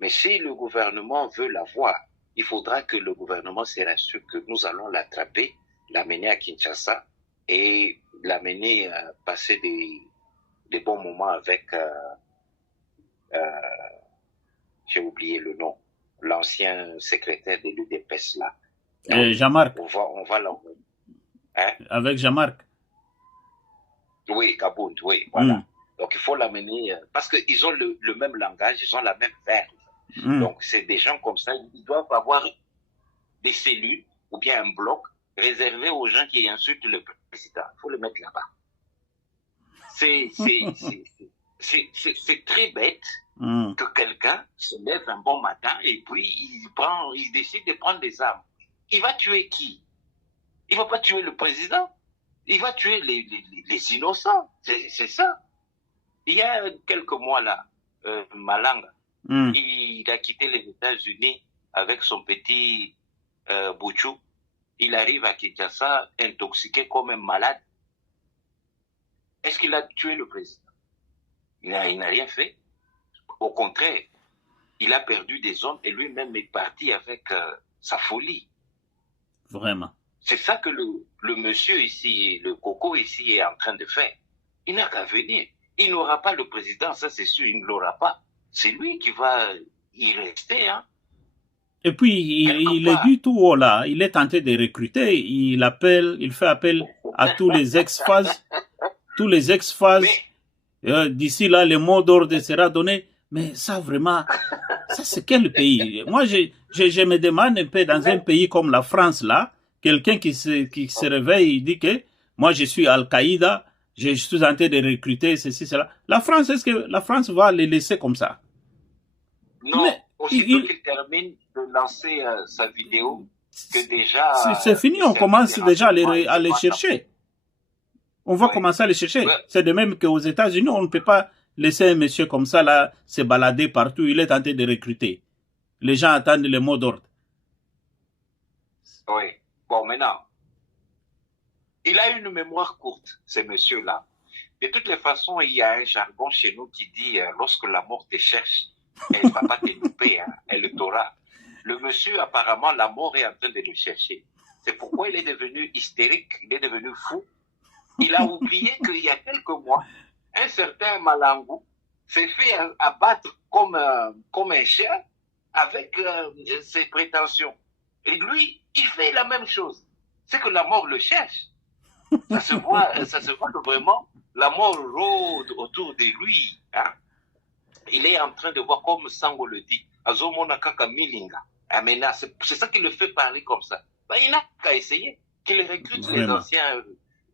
Mais si le gouvernement veut l'avoir, il faudra que le gouvernement se rassure que nous allons l'attraper, l'amener à Kinshasa et l'amener à passer des bons moments avec... j'ai oublié le nom, l'ancien secrétaire de l'UDPS là. Jean-Marc. On va l'envoyer. Hein? Avec Jean-Marc. Oui, Kabound, oui, voilà. Donc il faut l'amener, parce qu'ils ont le même langage, ils ont la même verve. Donc c'est des gens comme ça, ils doivent avoir des cellules ou bien un bloc réservé aux gens qui insultent le président. Il faut le mettre là-bas. C'est très bête que quelqu'un se lève un bon matin et puis il décide de prendre des armes. Il va tuer qui? Il va pas tuer le président. Il va tuer les innocents. C'est ça. Il y a quelques mois là, Malanga, il a quitté les États-Unis avec son petit Bouchou. Il arrive à Kinshasa intoxiqué comme un malade. Est-ce qu'il a tué le président? Il n'a rien fait. Au contraire, il a perdu des hommes et lui-même est parti avec sa folie. Vraiment. C'est ça que le monsieur ici, le Coco ici est en train de faire. Il n'a qu'à venir. Il n'aura pas le président, ça c'est sûr, il ne l'aura pas. C'est lui qui va y rester. Hein. Et puis, il est du tout haut là. Il est tenté de recruter. Il fait appel à tous les ex-phases. Tous les ex-phases. D'ici là, le mot d'ordre sera donné. Mais ça, vraiment, ça c'est quel pays? Moi, je me demande un peu, dans un pays comme la France, là, quelqu'un qui se réveille, il dit que moi, je suis Al-Qaïda, je suis en train de recruter ceci, cela. La France, est-ce que la France va les laisser comme ça? Non, aussitôt qu'il termine de lancer sa vidéo, que déjà... C'est fini, on commence déjà à les chercher. On va commencer à les chercher. Ouais. C'est de même qu'aux États-Unis, on ne peut pas laisser un monsieur comme ça là se balader partout. Il est tenté de recruter. Les gens attendent le mot d'ordre. Oui. Bon, maintenant, il a une mémoire courte, ce monsieur-là. De toutes les façons, il y a un jargon chez nous qui dit lorsque la mort te cherche, elle ne va pas te louper, hein, elle t'aura. Le monsieur, apparemment, la mort est en train de le chercher. C'est pourquoi il est devenu hystérique, il est devenu fou. Il a oublié qu'il y a quelques mois, un certain Malangou s'est fait abattre comme un chien avec ses prétentions. Et lui, il fait la même chose. C'est que la mort le cherche. Ça se voit que vraiment, la mort rôde autour de lui. Hein. Il est en train de voir, comme Sango le dit, Azomona Kaka Milinga. C'est ça qui le fait parler comme ça. Ben, il n'a qu'à essayer. qu'il recrute les Vraiment. anciens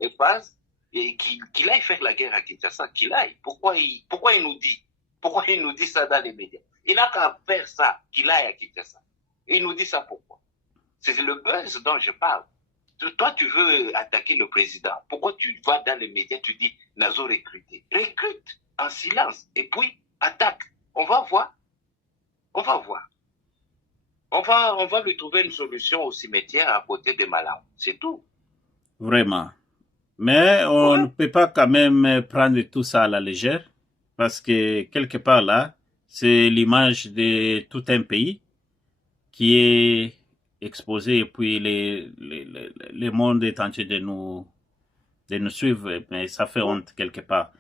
EPAS et qu'il aille faire la guerre à Kinshasa, qu'il aille. Pourquoi il nous dit ça dans les médias? Il n'a qu'à faire ça, qu'il aille à Kinshasa. Et il nous dit ça pourquoi? C'est le buzz dont je parle. Toi, tu veux attaquer le président. Pourquoi tu vas dans les médias, tu dis Nazo recruté? Recrute en silence et puis attaque. On va voir. On va voir. On va lui trouver une solution au cimetière à côté des Malawi. C'est tout. Vraiment. Mais on ne peut pas quand même prendre tout ça à la légère, parce que quelque part là, c'est l'image de tout un pays qui est exposé, et puis le monde est entier de nous suivre, mais ça fait honte quelque part.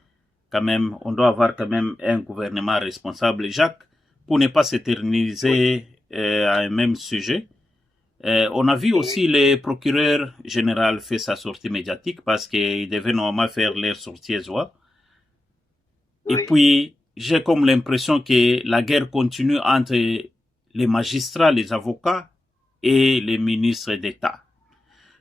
Quand même, on doit avoir quand même un gouvernement responsable, Jacques, pour ne pas s'éterniser à un même sujet. On a vu aussi le procureur général faire sa sortie médiatique parce qu'il devait normalement faire leur sortie Ezoa. Et puis, j'ai comme l'impression que la guerre continue entre les magistrats, les avocats et les ministres d'État.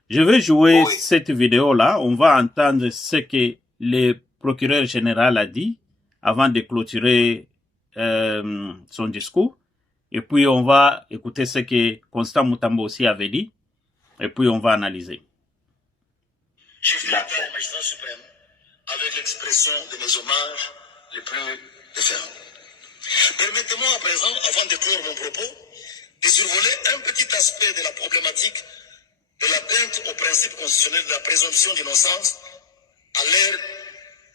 Je vais jouer cette vidéo-là. On va entendre ce que le procureur général a dit avant de clôturer son discours. Et puis, on va écouter ce que Constant Mutamba aussi avait dit. Et puis, on va analyser. Je fais appel au magistrat suprême avec l'expression de mes hommages les plus déférents. Permettez-moi à présent, avant de clore mon propos, de survoler un petit aspect de la problématique de l'atteinte au principe constitutionnel de la présomption d'innocence à l'ère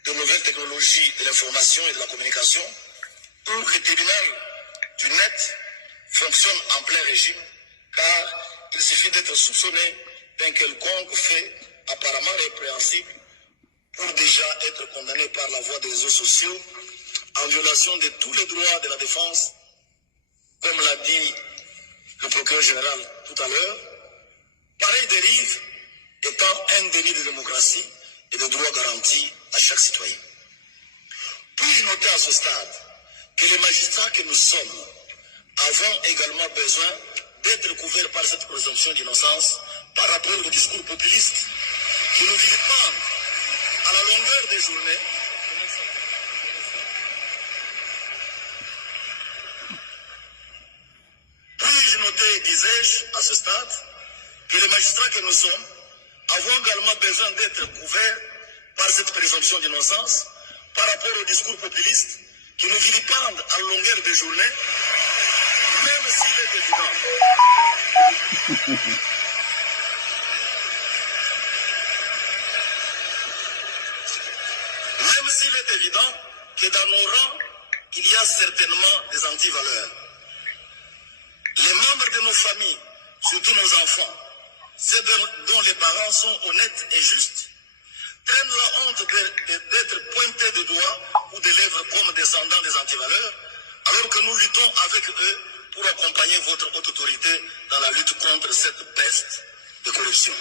de nouvelles technologies de l'information et de la communication, où le tribunal du net fonctionne en plein régime, car il suffit d'être soupçonné d'un quelconque fait apparemment répréhensible pour déjà être condamné par la voie des réseaux sociaux en violation de tous les droits de la défense, comme l'a dit le procureur général tout à l'heure. Pareille dérive étant un délit de démocratie et de droits garantis à chaque citoyen. Puis-je noter à ce stade que les magistrats que nous sommes avons également besoin d'être couverts par cette présomption d'innocence par rapport au discours populiste qui nous vilipende à la longueur des journées. Puis-je noter, disais-je, à ce stade, que les magistrats que nous sommes avons également besoin d'être couverts par cette présomption d'innocence par rapport au discours populiste qui nous vilipende à la longueur des journées, même s'il est évident. Même s'il est évident que dans nos rangs, il y a certainement des antivaleurs. Les membres de nos familles, surtout nos enfants, ceux dont les parents sont honnêtes et justes, traînent la honte d'être pointés de doigts ou de lèvres comme descendants des antivaleurs, alors que nous luttons avec eux pour accompagner votre haute autorité dans la lutte contre cette peste de corruption.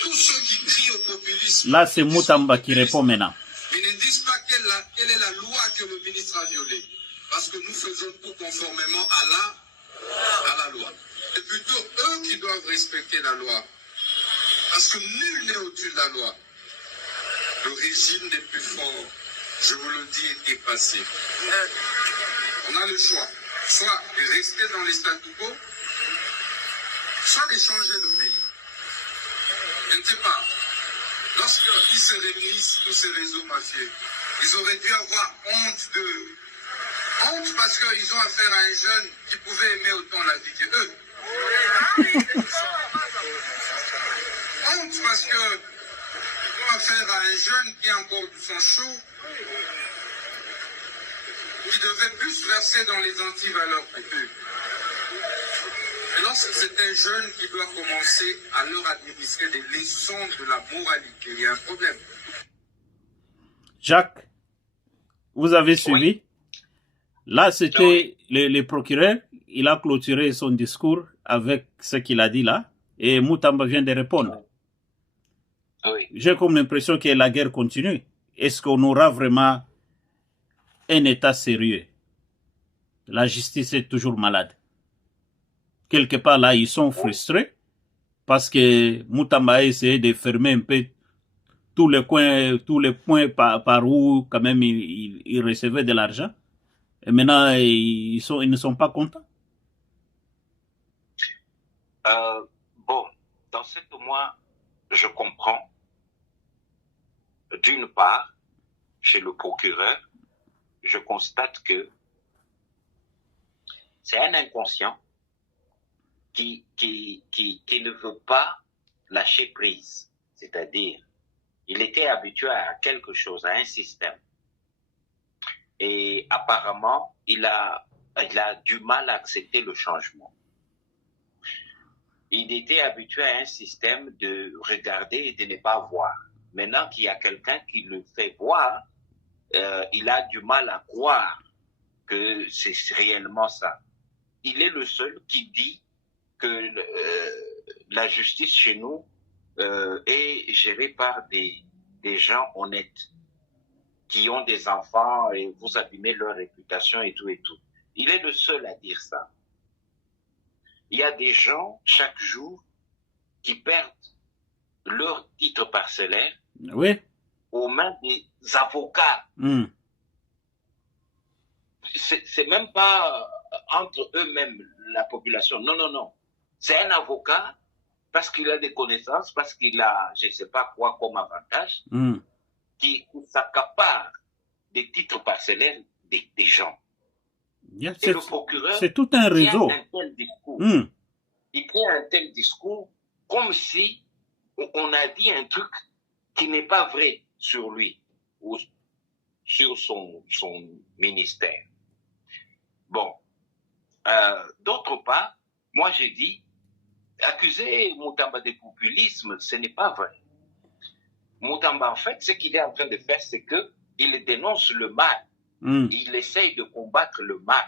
Tous ceux qui crient au populisme... Là, c'est Mutamba qui répond maintenant. Ils ne disent pas quelle est la loi que le ministre a violée, parce que nous faisons tout conformément à la loi. C'est plutôt eux qui doivent respecter la loi, parce que nul n'est au-dessus de la loi. Le régime des plus forts, je vous le dis, est dépassé. On a le choix, soit de rester dans les statu quo, soit de changer le pays. Je ne sais pas, lorsqu'ils se réunissent, tous ces réseaux mafieux, ils auraient dû avoir honte d'eux. Honte parce qu'ils ont affaire à un jeune qui pouvait aimer autant la vie que eux. Honte parce qu'ils ont affaire à un jeune qui a encore du sang chaud, qui devait plus verser dans les antivaleurs que eux. Et lorsque c'est un jeune qui doit commencer à leur administrer des leçons de la moralité, il y a un problème. Jacques, vous avez suivi? Oui. Là, c'était le procureur. Il a clôturé son discours avec ce qu'il a dit là. Et Mutamba vient de répondre. Oui. J'ai comme l'impression que la guerre continue. Est-ce qu'on aura vraiment un État sérieux? La justice est toujours malade. quelque part là, ils sont frustrés parce que Moutamba a essayé de fermer un peu tous les points par où quand même il recevait de l'argent. Et maintenant, ils ne sont pas contents. Bon, dans ce que moi, je comprends, d'une part, chez le procureur, je constate que c'est un inconscient qui ne veut pas lâcher prise. C'est-à-dire, il était habitué à quelque chose, à un système. Et apparemment, il a du mal à accepter le changement. Il était habitué à un système de regarder et de ne pas voir. Maintenant qu'il y a quelqu'un qui le fait voir, il a du mal à croire que c'est réellement ça. Il est le seul qui dit que la justice chez nous est gérée par des gens honnêtes, qui ont des enfants et vous abîmez leur réputation et tout et tout. Il est le seul à dire ça. Il y a des gens, chaque jour, qui perdent leur titre parcellaire aux mains des avocats. C'est même pas entre eux-mêmes, la population. Non, non, non. C'est un avocat, parce qu'il a des connaissances, parce qu'il a, je ne sais pas quoi comme avantage, qui s'accapare des titres parcellaires des gens. Et le procureur, c'est tout un réseau. Un tel discours. Il tient un tel discours comme si on a dit un truc qui n'est pas vrai sur lui ou sur son ministère. Bon. D'autre part, moi j'ai dit, accuser Moutamba de populisme, ce n'est pas vrai. Moutamba, en fait, ce qu'il est en train de faire, c'est qu'il dénonce le mal. Il essaye de combattre le mal.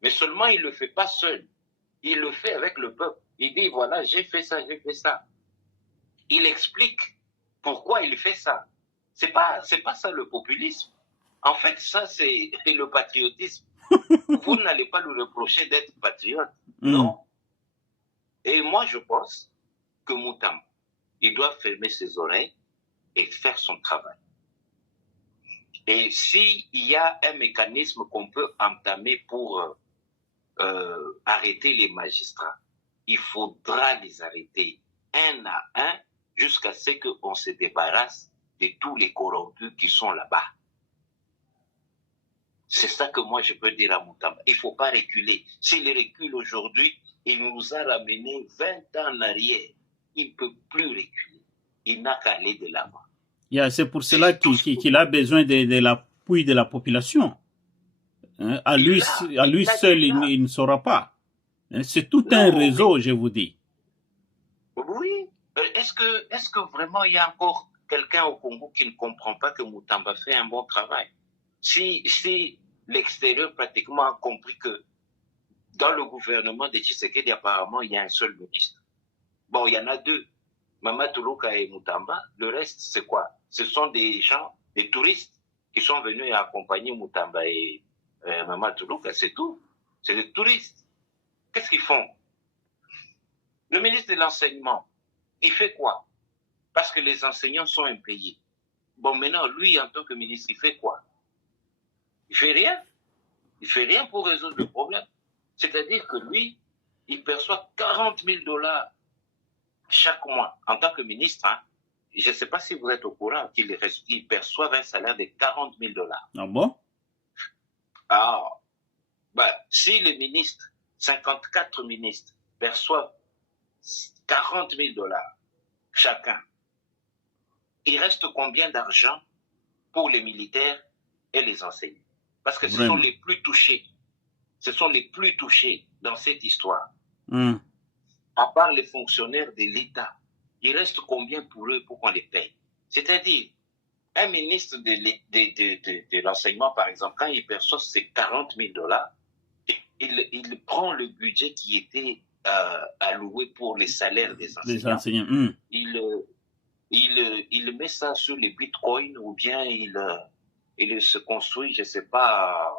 Mais seulement, il ne le fait pas seul. Il le fait avec le peuple. Il dit, voilà, j'ai fait ça, j'ai fait ça. Il explique pourquoi il fait ça. C'est pas ça le populisme. En fait, ça, c'est le patriotisme. Vous n'allez pas lui reprocher d'être patriote. Non. Et moi, je pense que Moutamba, il doit fermer ses oreilles et faire son travail. Et s'il y a un mécanisme qu'on peut entamer pour arrêter les magistrats, il faudra les arrêter un à un jusqu'à ce qu'on se débarrasse de tous les corrompus qui sont là-bas. C'est ça que moi je peux dire à Moutamba. Il ne faut pas reculer. S'il recule aujourd'hui, il nous a ramené 20 ans en arrière. Il ne peut plus reculer. Il n'a qu'à aller de l'avant. C'est pour cela qu'il a besoin de l'appui de la population. À lui seul, il ne saura pas. C'est tout un réseau, je vous dis. Oui. Est-ce que vraiment il y a encore quelqu'un au Congo qui ne comprend pas que Moutamba fait un bon travail? Si l'extérieur pratiquement a compris que dans le gouvernement de Tshisekedi, apparemment, il y a un seul ministre. Bon, il y en a deux, Mama Toulouka et Moutamba. Le reste, c'est quoi? Ce sont des gens, des touristes qui sont venus accompagner Moutamba et Mama Toulouka, c'est tout. C'est des touristes. Qu'est-ce qu'ils font? Le ministre de l'Enseignement, il fait quoi? Parce que les enseignants sont impayés. Bon, maintenant, lui, en tant que ministre, il fait quoi? Il fait rien. Il fait rien pour résoudre le problème. C'est-à-dire que lui, il perçoit 40 000 $ chaque mois en tant que ministre. Hein. Je ne sais pas si vous êtes au courant qu'il perçoit un salaire de 40 000 $. Ah bon? Alors, si les ministres, 54 ministres, perçoivent 40 000 $ chacun, il reste combien d'argent pour les militaires et les enseignants? Parce que ce sont les plus touchés. Ce sont les plus touchés dans cette histoire. À part les fonctionnaires de l'État, il reste combien pour eux pour qu'on les paye? C'est-à-dire, un ministre de l'enseignement, par exemple, quand il perçoit ces 40 000 $, il prend le budget qui était alloué pour les salaires des enseignants. Il met ça sur les bitcoins ou bien il se construit, je ne sais pas,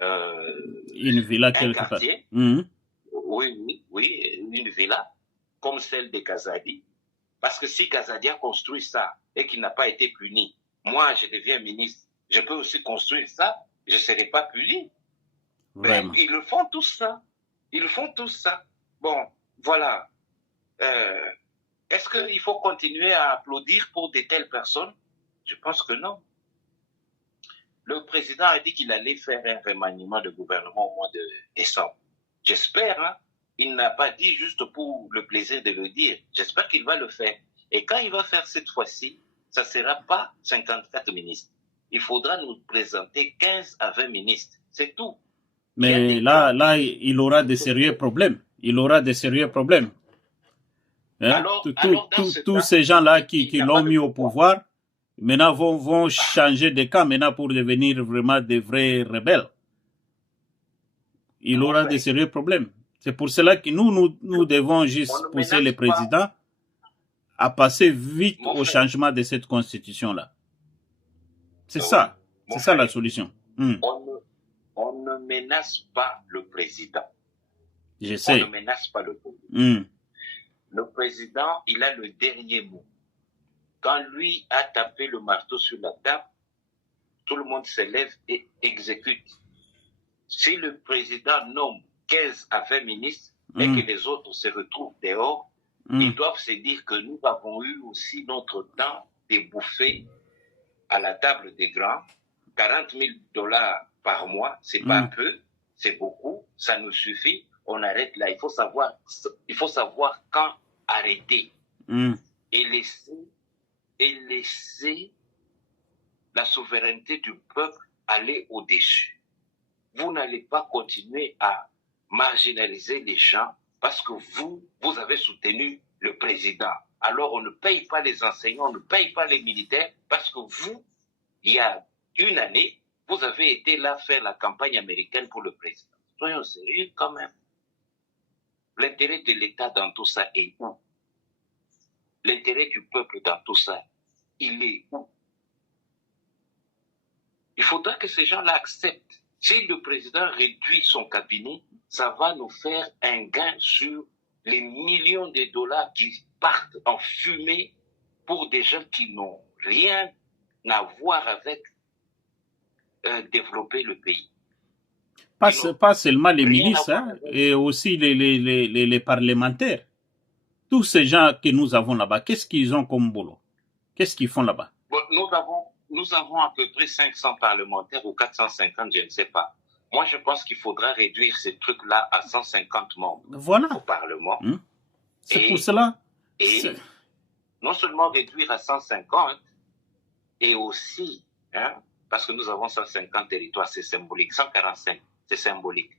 une villa quelque part. oui, une villa comme celle de Kazadi. Parce que si Kazadi a construit ça et qu'il n'a pas été puni, moi, je deviens ministre, je peux aussi construire ça, je ne serai pas puni. Vraiment. Mais ils le font tous ça. Ils font tous ça. Bon, voilà. Est-ce qu'il faut continuer à applaudir pour de telles personnes? Je pense que non. Le président a dit qu'il allait faire un remaniement de gouvernement au mois de décembre. J'espère, hein. Il n'a pas dit juste pour le plaisir de le dire. J'espère qu'il va le faire. Et quand il va faire cette fois-ci, ça ne sera pas 54 ministres. Il faudra nous présenter 15 à 20 ministres. C'est tout. Mais là, il aura de sérieux problèmes. Il aura de sérieux problèmes. Hein? Tous ces gens-là qui l'ont mis au pouvoir, maintenant vont changer de camp maintenant pour devenir vraiment des vrais rebelles. Il aura de sérieux problèmes. C'est pour cela que nous devons juste pousser le président à passer vite au changement de cette constitution-là. C'est ça. C'est ça la solution. On ne menace pas le président. Je sais. On ne menace pas le président. Le président, il a le dernier mot. Quand lui a tapé le marteau sur la table, tout le monde se lève et exécute. Si le président nomme 15 à 20 ministres et que les autres se retrouvent dehors, ils doivent se dire que nous avons eu aussi notre temps de bouffer à la table des grands. 40 000 $ par mois, c'est pas peu, c'est beaucoup, ça nous suffit, on arrête là. Il faut savoir quand arrêter et laisser la souveraineté du peuple aller au-dessus. Vous n'allez pas continuer à marginaliser les gens parce que vous avez soutenu le président. Alors on ne paye pas les enseignants, on ne paye pas les militaires parce que vous, il y a une année, vous avez été là faire la campagne américaine pour le président. Soyons sérieux quand même. L'intérêt de l'État dans tout ça est où? L'intérêt du peuple dans tout ça, il est où? Il faudra que ces gens-là acceptent. Si le président réduit son cabinet, ça va nous faire un gain sur les millions de dollars qui partent en fumée pour des gens qui n'ont rien à voir avec développer le pays. Pas seulement les ministres, hein, et aussi les parlementaires. Tous ces gens que nous avons là-bas, qu'est-ce qu'ils ont comme boulot? Qu'est-ce qu'ils font là-bas? Bon, nous avons à peu près 500 parlementaires ou 450, je ne sais pas. Moi, je pense qu'il faudra réduire ces trucs-là à 150 membres au Parlement. C'est pour cela. Et non seulement réduire à 150, et aussi, parce que nous avons 150 territoires, c'est symbolique, 145, c'est symbolique.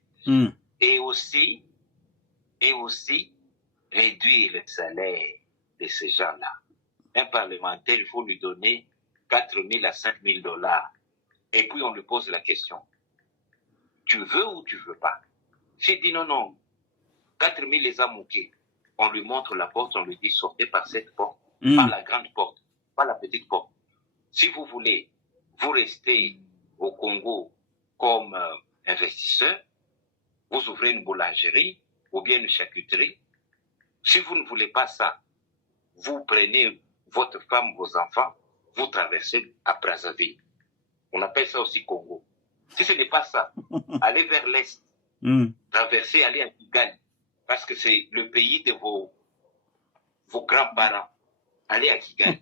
Et aussi réduire le salaire de ces gens-là. Un parlementaire, il faut lui donner 4 000 à 5 000 $. Et puis on lui pose la question. Tu veux ou tu veux pas? S'il dit non, 4 000 les a manqués. On lui montre la porte, on lui dit sortez par cette porte, par la grande porte, pas la petite porte. Si vous voulez, vous restez au Congo comme investisseur, vous ouvrez une boulangerie ou bien une charcuterie. Si vous ne voulez pas ça, vous prenez votre femme, vos enfants, vous traversez à Brazzaville. On appelle ça aussi Congo. Si ce n'est pas ça, allez vers l'Est, traversez, allez à Kigali, parce que c'est le pays de vos grands-parents. Allez à Kigali.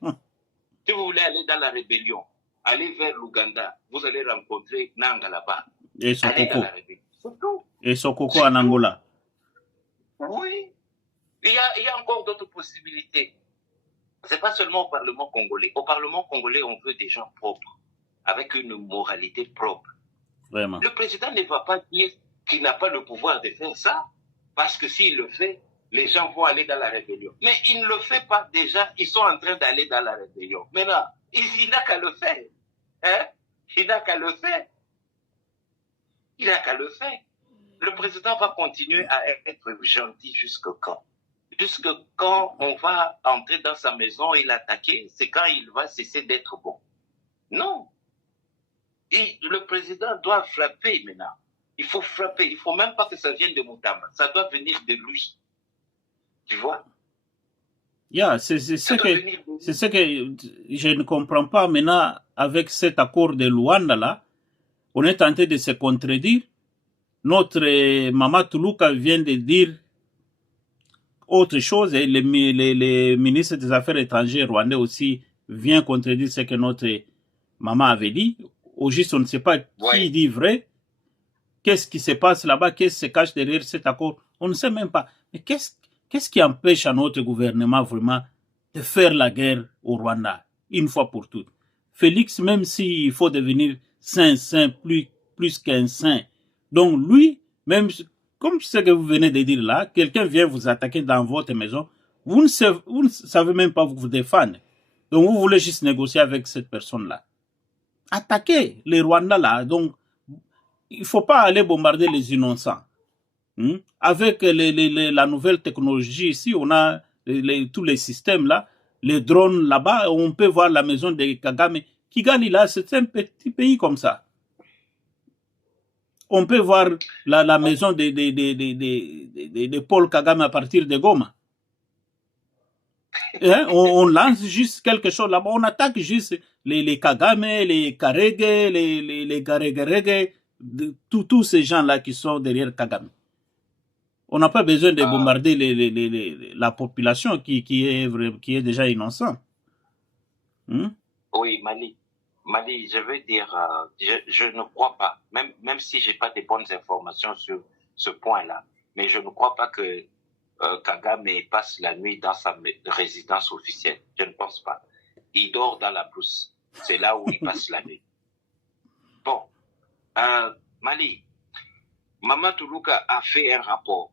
Si vous voulez aller dans la rébellion, allez vers l'Ouganda, vous allez rencontrer Nanga là-bas. Et Sokoko. C'est tout. Et Sokoko en Angola. Oui. Il y a encore d'autres possibilités. Ce n'est pas seulement au Parlement congolais. Au Parlement congolais, on veut des gens propres, avec une moralité propre. Vraiment. Le président ne va pas dire qu'il n'a pas le pouvoir de faire ça, parce que s'il le fait, les gens vont aller dans la rébellion. Mais il ne le fait pas déjà, ils sont en train d'aller dans la rébellion. Maintenant, il n'a qu'à le faire. Il n'a qu'à le faire. Il n'a qu'à le faire. Le président va continuer à être gentil jusqu'à quand? Jusque quand on va entrer dans sa maison et l'attaquer, c'est quand il va cesser d'être bon. Non. Et le président doit frapper maintenant. Il faut frapper. Il ne faut même pas que ça vienne de Moutamba. Ça doit venir de lui. Tu vois? Yeah, c'est ce que je ne comprends pas maintenant avec cet accord de Luanda là. On est tenté de se contredire. Notre Mama Toulouka vient de dire autre chose et les ministres des Affaires étrangères rwandais aussi vient contredire ce que notre maman avait dit. Au juste, on ne sait pas qui dit vrai. Qu'est-ce qui se passe là-bas? Qu'est-ce qui se cache derrière cet accord? On ne sait même pas. Mais qu'est-ce qui empêche à notre gouvernement vraiment de faire la guerre au Rwanda une fois pour toutes? Félix, même s'il faut devenir saint, plus qu'un saint. Donc lui, même comme ce que vous venez de dire là, quelqu'un vient vous attaquer dans votre maison, vous ne savez même pas vous défendre. Donc vous voulez juste négocier avec cette personne-là. Attaquez les Rwandais là. Donc il ne faut pas aller bombarder les innocents. Avec la nouvelle technologie ici, on a tous les systèmes là, les drones là-bas, on peut voir la maison de Kagame. Kigali là, c'est un petit pays comme ça. On peut voir la maison de Paul Kagame à partir de Goma. On lance juste quelque chose là-bas, on attaque juste les Kagame, les Karege, les Garegerege, tous ces gens-là qui sont derrière Kagame. On n'a pas besoin de bombarder la population qui est déjà innocente. Oui, Mali, je veux dire, je ne crois pas, même si je n'ai pas de bonnes informations sur ce point-là, mais je ne crois pas que Kagame passe la nuit dans sa résidence officielle. Je ne pense pas. Il dort dans la brousse. C'est là où il passe la nuit. Bon, Mali, Mama Toulouka a fait un rapport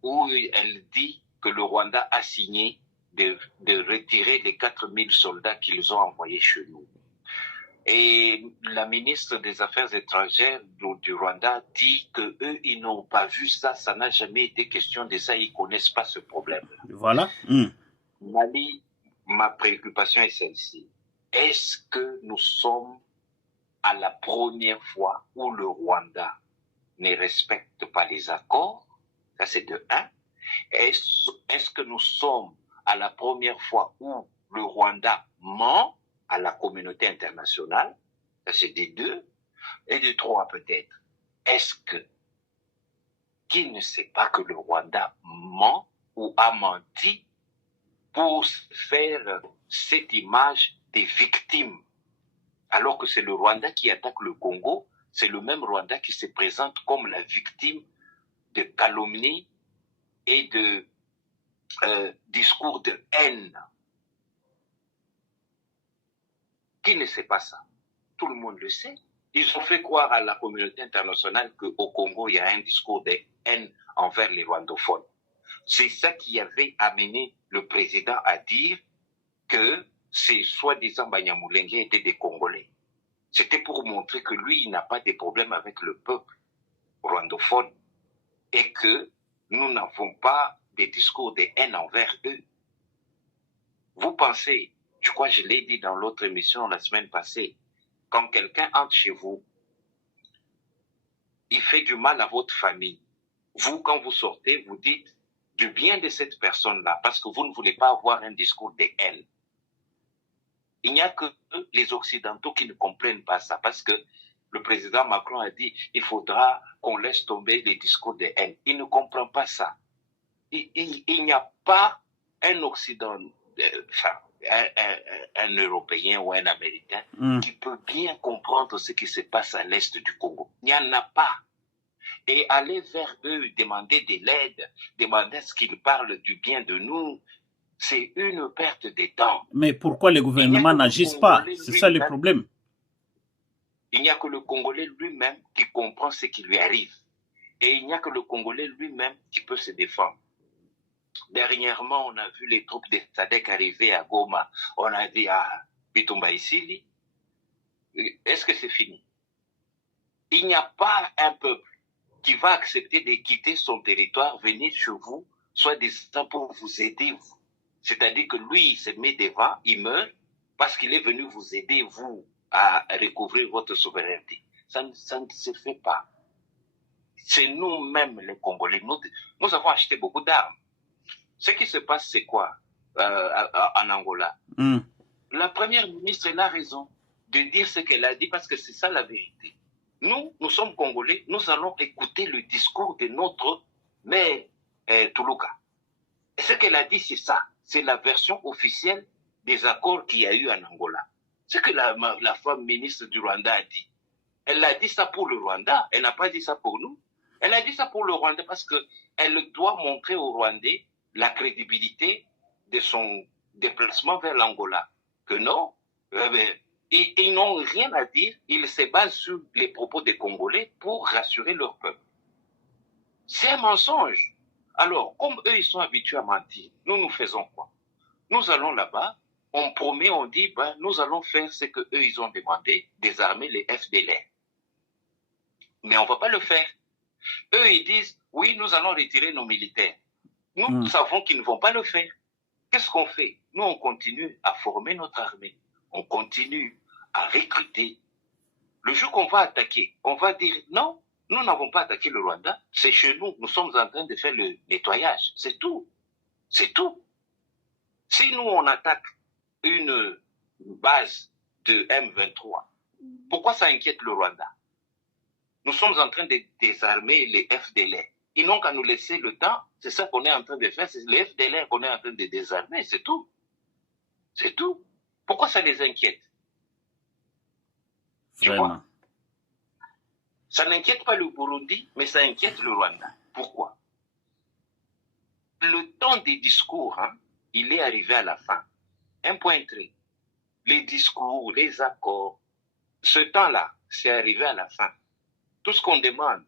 où elle dit que le Rwanda a signé de retirer les 4000 soldats qu'ils ont envoyés chez nous. Et la ministre des Affaires étrangères du Rwanda dit que eux, ils n'ont pas vu ça, ça n'a jamais été question de ça, ils connaissent pas ce problème. Voilà. Mali, ma préoccupation est celle-ci. Est-ce que nous sommes à la première fois où le Rwanda ne respecte pas les accords? Ça, c'est de 1. Est-ce que nous sommes à la première fois où le Rwanda ment à la communauté internationale? Ça, c'est des 2. Et de 3, peut-être. Est-ce qu'il ne sait pas que le Rwanda ment ou a menti pour faire cette image des victimes? Alors que c'est le Rwanda qui attaque le Congo, c'est le même Rwanda qui se présente comme la victime de calomnie et de discours de haine. Qui ne sait pas ça? Tout le monde le sait. Ils ont fait croire à la communauté internationale qu'au Congo, il y a un discours de haine envers les rwandophones. C'est ça qui avait amené le président à dire que ces soi-disant Banyamulenge étaient des Congolais. C'était pour montrer que lui, il n'a pas de problème avec le peuple rwandophone et que nous n'avons pas des discours de haine envers eux. Vous pensez, je crois que je l'ai dit dans l'autre émission la semaine passée, quand quelqu'un entre chez vous, il fait du mal à votre famille. Vous, quand vous sortez, vous dites du bien de cette personne-là parce que vous ne voulez pas avoir un discours de haine. Il n'y a que les Occidentaux qui ne comprennent pas ça parce que le président Macron a dit il faudra qu'on laisse tomber les discours de haine. Il ne comprend pas ça. Il n'y a pas un Occident, un Européen ou un Américain qui peut bien comprendre ce qui se passe à l'est du Congo. Il n'y en a pas. Et aller vers eux, demander de l'aide, demander ce qu'ils parlent du bien de nous, c'est une perte de temps. Mais pourquoi les gouvernements n'agissent pas? C'est ça le problème. Il n'y a que le Congolais lui-même qui comprend ce qui lui arrive. Et il n'y a que le Congolais lui-même qui peut se défendre. Dernièrement, on a vu les troupes de SADC arriver à Goma. On a dit à Bitumba Isili, est-ce que c'est fini? Il n'y a pas un peuple qui va accepter de quitter son territoire, venir chez vous, soit disant pour vous aider, vous. C'est-à-dire que lui, il se met devant, il meurt, parce qu'il est venu vous aider, vous, à recouvrir votre souveraineté. Ça ne se fait pas. c'est nous-mêmes les Congolais. Nous avons acheté beaucoup d'armes. Ce qui se passe, c'est quoi en Angola? La première ministre, elle a raison de dire ce qu'elle a dit parce que c'est ça la vérité. Nous sommes Congolais, nous allons écouter le discours de notre mère Toulouka. Et ce qu'elle a dit, c'est ça. C'est la version officielle des accords qu'il y a eu en Angola. Ce que la femme ministre du Rwanda a dit. Elle a dit ça pour le Rwanda, elle n'a pas dit ça pour nous. Elle a dit ça pour le Rwanda parce qu'elle doit montrer aux Rwandais la crédibilité de son déplacement vers l'Angola. Que non, ils n'ont rien à dire, ils se basent sur les propos des Congolais pour rassurer leur peuple. C'est un mensonge. Alors, comme eux, ils sont habitués à mentir, nous faisons quoi? Nous allons là-bas, on promet, on dit, nous allons faire ce qu'eux, ils ont demandé, désarmer les FDLR. Mais on ne va pas le faire. Eux, ils disent, oui, nous allons retirer nos militaires. Nous savons qu'ils ne vont pas le faire. Qu'est-ce qu'on fait? Nous, on continue à former notre armée. On continue à recruter. Le jour qu'on va attaquer, on va dire, non, nous n'avons pas attaqué le Rwanda. C'est chez nous. Nous sommes en train de faire le nettoyage. C'est tout. C'est tout. Si nous, on attaque une base de M23, pourquoi ça inquiète le Rwanda? Nous sommes en train de désarmer les FDLR. Ils n'ont qu'à nous laisser le temps. C'est ça qu'on est en train de faire. C'est les FDLR qu'on est en train de désarmer. C'est tout. C'est tout. Pourquoi ça les inquiète? Tu vois? Ça n'inquiète pas le Burundi, mais ça inquiète le Rwanda. Pourquoi? Le temps des discours, il est arrivé à la fin. Un point trait. Les discours, les accords, ce temps-là, c'est arrivé à la fin. Tout ce qu'on demande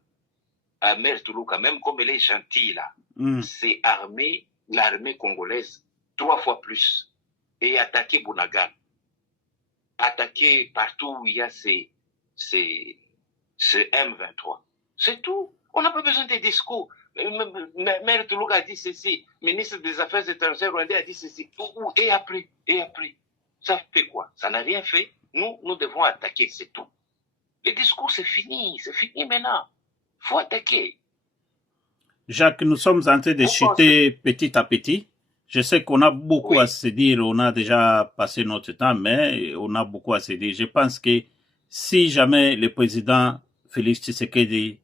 à Mère Toulouka, même comme elle est gentille là, c'est armer l'armée congolaise 3 fois plus et attaquer Bunagana. Attaquer partout où il y a ce M23. C'est tout. On n'a pas besoin de discours. Mère Toulouka a dit ceci, ministre des Affaires étrangères rwandais a dit ceci. Et après, ça fait quoi? Ça n'a rien fait. Nous devons attaquer, c'est tout. Le discours, c'est fini maintenant. Il faut attaquer. Jacques, nous sommes en train de chuter petit à petit. Je sais qu'on a beaucoup à se dire, on a déjà passé notre temps, mais on a beaucoup à se dire. Je pense que si jamais le président Félix Tshisekedi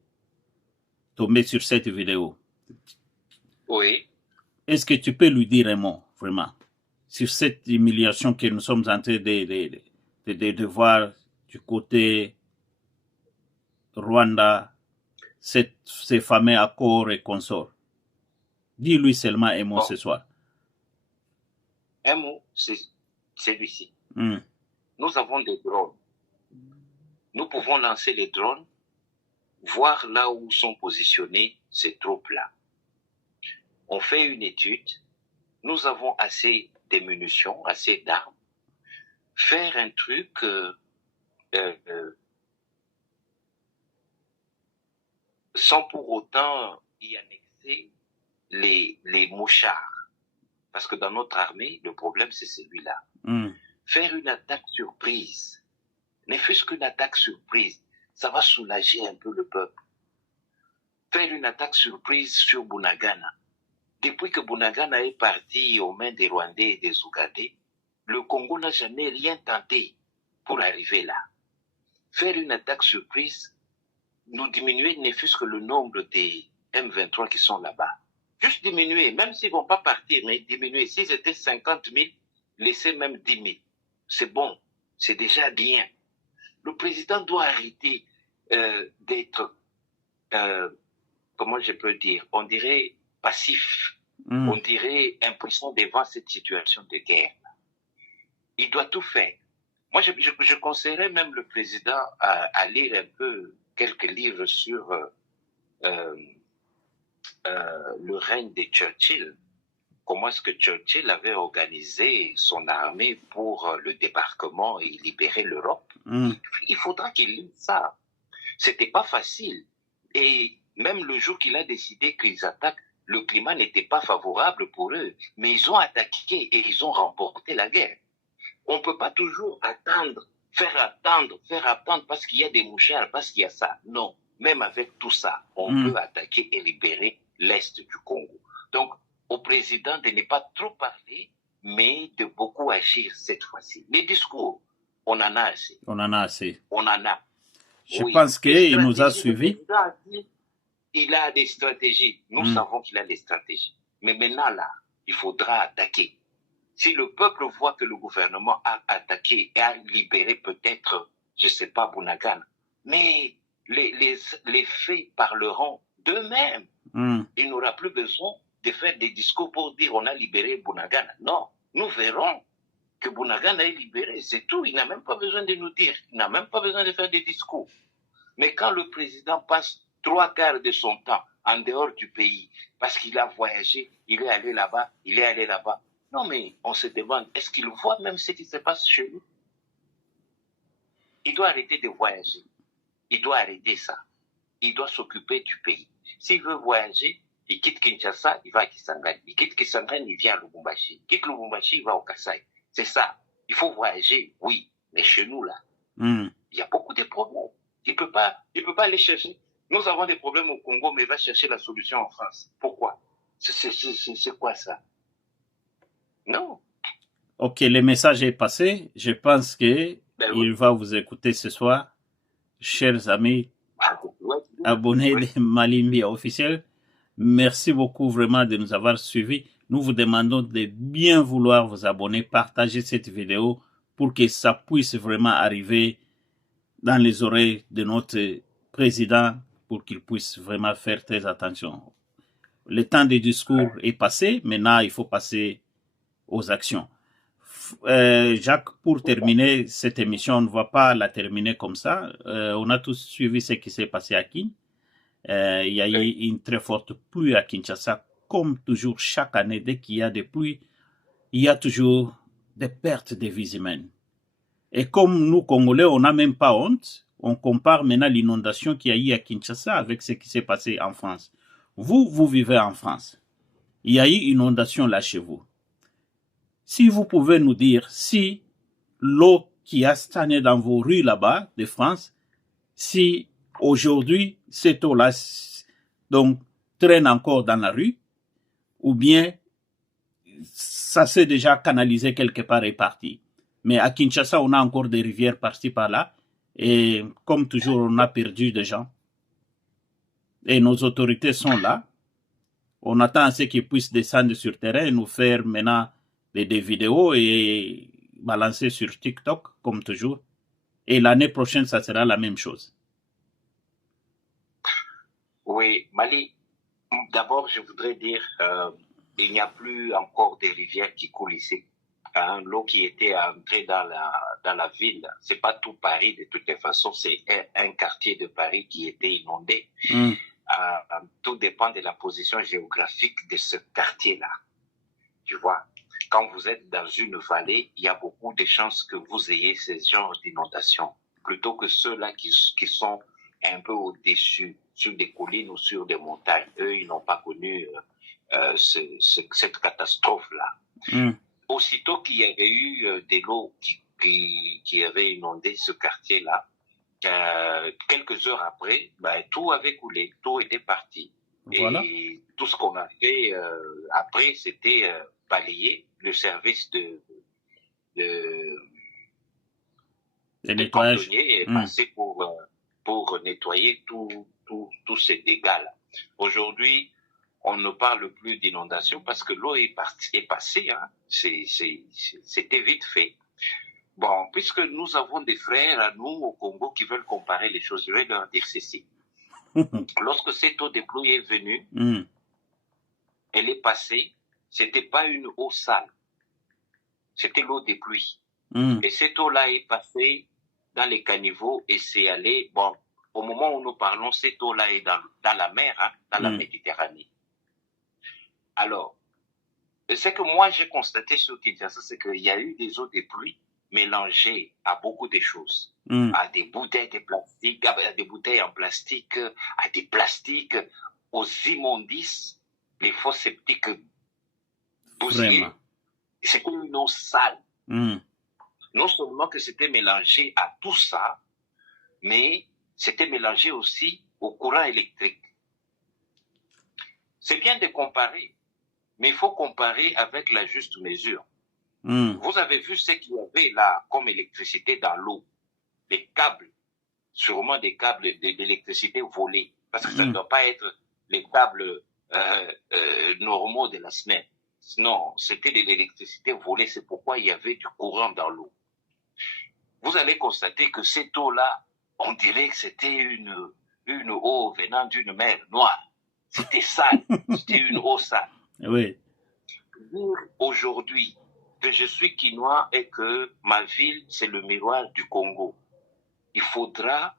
tombait sur cette vidéo, est-ce que tu peux lui dire un mot, vraiment, sur cette humiliation que nous sommes en train de voir du côté Rwanda, ces fameux accords et consorts? Dis-lui seulement un mot ce soir. Un mot, c'est celui-ci. Nous avons des drones. Nous pouvons lancer les drones, voir là où sont positionnées ces troupes-là. On fait une étude. Nous avons assez de munitions, assez d'armes. Faire un truc sans pour autant y annexer les mouchards. Parce que dans notre armée, le problème, c'est celui-là. Faire une attaque surprise, ne fût-ce qu'une attaque surprise, ça va soulager un peu le peuple. Faire une attaque surprise sur Bunagana. Depuis que Bunagana est parti aux mains des Rwandais et des Ougandais, le Congo n'a jamais rien tenté pour arriver là. Faire une attaque surprise, nous diminuer ne fût-ce que le nombre des M23 qui sont là-bas. Juste diminuer, même s'ils ne vont pas partir, mais diminuer. S'ils étaient 50 000, laissez même 10 000. C'est bon, c'est déjà bien. Le président doit arrêter d'être, comment je peux dire, on dirait passif, on dirait impuissant devant cette situation de guerre. Il doit tout faire. Moi, je conseillerais même le président à lire un peu quelques livres sur le règne de Churchill. Comment est-ce que Churchill avait organisé son armée pour le débarquement et libérer l'Europe. Il faudra qu'il lise ça. C'était pas facile. Et même le jour qu'il a décidé qu'ils attaquent, le climat n'était pas favorable pour eux. Mais ils ont attaqué et ils ont remporté la guerre. On ne peut pas toujours attendre, faire attendre parce qu'il y a des mouchards, parce qu'il y a ça. Non. même avec tout ça, on peut attaquer et libérer l'Est du Congo. Donc, au président de ne pas trop parler, mais de beaucoup agir cette fois-ci. Les discours, on en a assez. On en a assez. On en a. Je pense qu'il nous a suivis. Il a des stratégies. Nous savons qu'il a des stratégies. Mais maintenant, là, il faudra attaquer. Si le peuple voit que le gouvernement a attaqué et a libéré peut-être, je ne sais pas, Bunagana, mais les faits parleront d'eux-mêmes. Il n'aura plus besoin de faire des discours pour dire on a libéré Bunagana. Non, nous verrons que Bunagana est libéré, c'est tout. Il n'a même pas besoin de nous dire, il n'a même pas besoin de faire des discours. Mais quand le président passe 3/4 de son temps en dehors du pays, parce qu'il a voyagé, il est allé là-bas, il est allé là-bas. Non, mais on se demande, est-ce qu'il voit même ce qui se passe chez nous? Il doit arrêter de voyager. Il doit arrêter ça. Il doit s'occuper du pays. S'il veut voyager, il quitte Kinshasa, il va à Kisangani. Il quitte Kisangani, il vient à Lubumbashi. Il quitte Lubumbashi, il va au Kasaï. C'est ça. Il faut voyager, oui. Mais chez nous, là, il y a beaucoup de problèmes. Il peut pas aller chercher. Nous avons des problèmes au Congo, mais il va chercher la solution en France. Pourquoi? C'est quoi ça? Non. Ok, le message est passé. Je pense que il va vous écouter ce soir. Chers amis, abonnés de Malimbia officiel, merci beaucoup vraiment de nous avoir suivis. Nous vous demandons de bien vouloir vous abonner, partager cette vidéo pour que ça puisse vraiment arriver dans les oreilles de notre président pour qu'il puisse vraiment faire très attention. Le temps des discours est passé, maintenant il faut passer aux actions. Jacques, pour terminer cette émission, on ne va pas la terminer comme ça. On a tous suivi ce qui s'est passé à Kin. Il y a eu une très forte pluie à Kinshasa. Comme toujours, chaque année, dès qu'il y a des pluies, il y a toujours des pertes de vies humaines. Et comme nous, Congolais, on n'a même pas honte, on compare maintenant l'inondation qu'il y a eu à Kinshasa avec ce qui s'est passé en France. Vous vivez en France. Il y a eu une inondation là chez vous. Si vous pouvez nous dire si l'eau qui a stagné dans vos rues là-bas de France, si aujourd'hui cette eau-là donc traîne encore dans la rue, ou bien ça s'est déjà canalisé quelque part et parti. Mais à Kinshasa, on a encore des rivières par-ci par-là, et comme toujours, on a perdu des gens. Et nos autorités sont là. On attend à ce qu'ils puissent descendre sur le terrain et nous faire maintenant des vidéos et balancer sur TikTok, comme toujours. Et l'année prochaine, ça sera la même chose. Oui, Mali, d'abord, je voudrais dire, il n'y a plus encore des rivières qui coulent ici. L'eau qui était entrée dans la ville, c'est pas tout Paris de toutes les façons, c'est un quartier de Paris qui était inondé. Tout dépend de la position géographique de ce quartier-là. Tu vois, quand vous êtes dans une vallée, il y a beaucoup de chances que vous ayez ce genre d'inondation, plutôt que ceux-là qui sont un peu au-dessus, sur des collines ou sur des montagnes. Eux, ils n'ont pas connu cette catastrophe-là. Aussitôt qu'il y avait eu de l'eau qui avait inondé ce quartier-là, quelques heures après, tout avait coulé, tout était parti. Voilà. Et tout ce qu'on a fait après, c'était balayer le service de nettoyage et passer pour nettoyer tous ces dégâts-là. Aujourd'hui, on ne parle plus d'inondation parce que l'eau est passée. Hein. C'était vite fait. Bon, puisque nous avons des frères à nous au Congo qui veulent comparer les choses, je vais leur dire ceci. Lorsque cette eau de pluie est venue, elle est passée, c'était pas une eau sale, c'était l'eau des pluies. Et cette eau-là est passée dans les caniveaux et c'est allé, bon, au moment où nous parlons, cette eau-là est dans la mer, hein, dans la Méditerranée. Alors, ce que moi j'ai constaté sur Kinshasa, c'est qu'il y a eu des eaux de pluie mélangées à beaucoup de choses, à des bouteilles de plastique, à des bouteilles en plastique, à des plastiques, aux immondices, les fosses septiques bousillés. C'était une eau sale. Non seulement que c'était mélangé à tout ça, mais c'était mélangé aussi au courant électrique. C'est bien de comparer, mais il faut comparer avec la juste mesure. Vous avez vu ce qu'il y avait là comme électricité dans l'eau, des câbles, sûrement des câbles d'électricité volés, parce que ça ne doit pas être les câbles normaux de la SNEL. Non, c'était de l'électricité volée, c'est pourquoi il y avait du courant dans l'eau. Vous allez constater que cette eau-là, on dirait que c'était une eau venant d'une mer noire. C'était sale, c'était une eau sale. Oui. Aujourd'hui, que je suis quinois et que ma ville, c'est le miroir du Congo, il faudra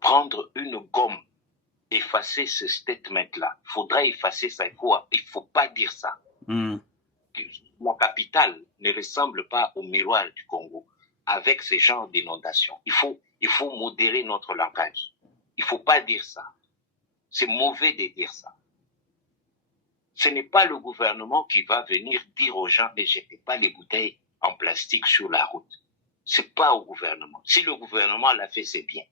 prendre une gomme, effacer ce statement-là. Il faudra effacer ça. Il faut pas dire ça. La capitale ne ressemble pas au miroir du Congo avec ce genre d'inondation. Il faut modérer notre langage. Il faut pas dire ça. C'est mauvais de dire ça. Ce n'est pas le gouvernement qui va venir dire aux gens ne jetez pas les bouteilles en plastique sur la route. C'est pas au gouvernement. Si le gouvernement l'a fait, c'est bien.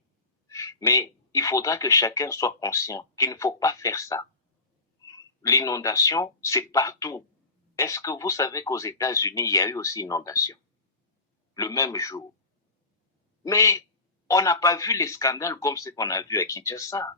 Mais il faudra que chacun soit conscient qu'il ne faut pas faire ça. L'inondation, c'est partout. Est-ce que vous savez qu'aux États-Unis, il y a eu aussi inondation le même jour? Mais on n'a pas vu les scandales comme ce qu'on a vu à Kinshasa.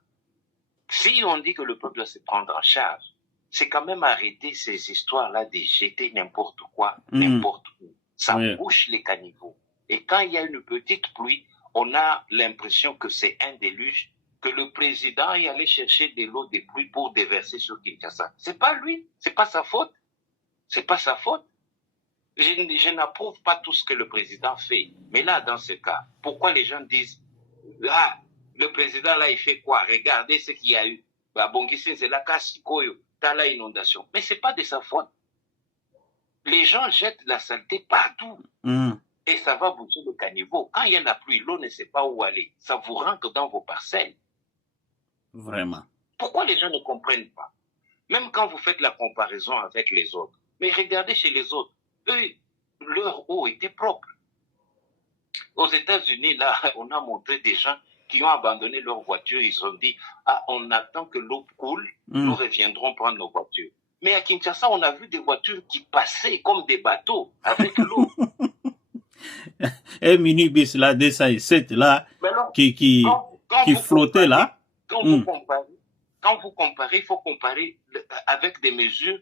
Si on dit que le peuple doit se prendre en charge, c'est quand même arrêter ces histoires-là de jeter n'importe quoi, n'importe où. Ça bouche les caniveaux. Et quand il y a une petite pluie, on a l'impression que c'est un déluge, que le président est allé chercher de l'eau de pluie pour déverser sur Kinshasa. C'est pas lui, c'est pas sa faute. C'est pas sa faute. Je n'approuve pas tout ce que le président fait. Mais là, dans ce cas, pourquoi les gens disent ah, le président là, il fait quoi? Regardez ce qu'il y a eu. Bongisi, c'est la Kassikoyo, t'as la inondation. Mais c'est pas de sa faute. Les gens jettent la saleté partout. Et ça va boucher le caniveau. Quand il y a la pluie, l'eau ne sait pas où aller. Ça vous rentre dans vos parcelles. Vraiment. Pourquoi les gens ne comprennent pas? Même quand vous faites la comparaison avec les autres. Mais regardez chez les autres. Eux, leur eau était propre. Aux États-Unis, là, on a montré des gens qui ont abandonné leur voiture. Ils ont dit, ah, on attend que l'eau coule, nous reviendrons prendre nos voitures. Mais à Kinshasa, on a vu des voitures qui passaient comme des bateaux avec l'eau. Un minibus là, 207 là, qui flottait là. Quand vous comparez, il faut comparer avec des mesures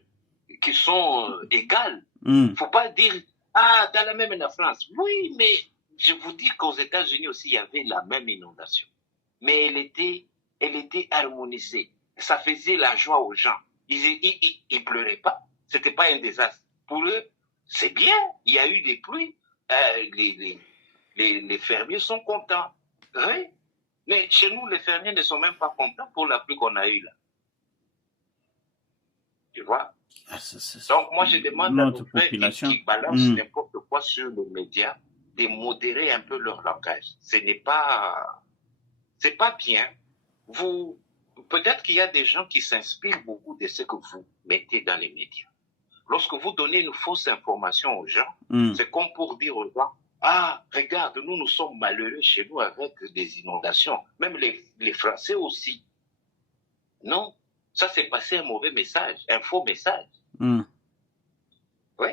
qui sont égales. Il ne faut pas dire, ah, dans la même en France. Oui, mais je vous dis qu'aux États-Unis aussi, il y avait la même inondation. Mais elle était harmonisée. Ça faisait la joie aux gens. Ils pleuraient pas. C'était pas un désastre. Pour eux, c'est bien. Il y a eu des pluies. Les fermiers sont contents. Oui. Mais chez nous, les fermiers ne sont même pas contents pour la pluie qu'on a eue là. Tu vois? Donc, moi, je demande à nos frères qui balancent n'importe quoi sur les médias de modérer un peu leur langage. C'est pas bien. Peut-être qu'il y a des gens qui s'inspirent beaucoup de ce que vous mettez dans les médias. Lorsque vous donnez une fausse information aux gens, c'est comme pour dire aux gens, ah, regarde, nous sommes malheureux chez nous avec des inondations. Même les Français aussi. Non, ça c'est passé un mauvais message, un faux message. Oui.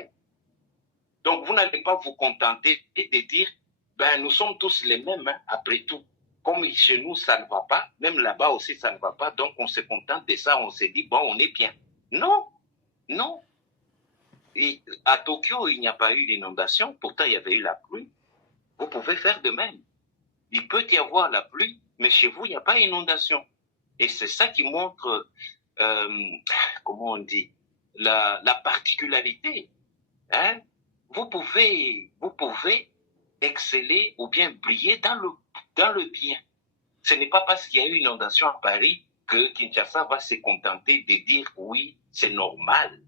Donc vous n'allez pas vous contenter de dire, ben nous sommes tous les mêmes, hein, après tout. Comme chez nous ça ne va pas, même là-bas aussi ça ne va pas, donc on se contente de ça, on se dit, bon, on est bien. Non, non. Et à Tokyo, il n'y a pas eu d'inondation, pourtant il y avait eu la pluie. Vous pouvez faire de même. Il peut y avoir la pluie, mais chez vous, il n'y a pas d'inondation. Et c'est ça qui montre, comment on dit, la particularité. Hein? Vous pouvez exceller ou bien briller dans le bien. Ce n'est pas parce qu'il y a eu une inondation à Paris que Kinshasa va se contenter de dire oui, c'est normal.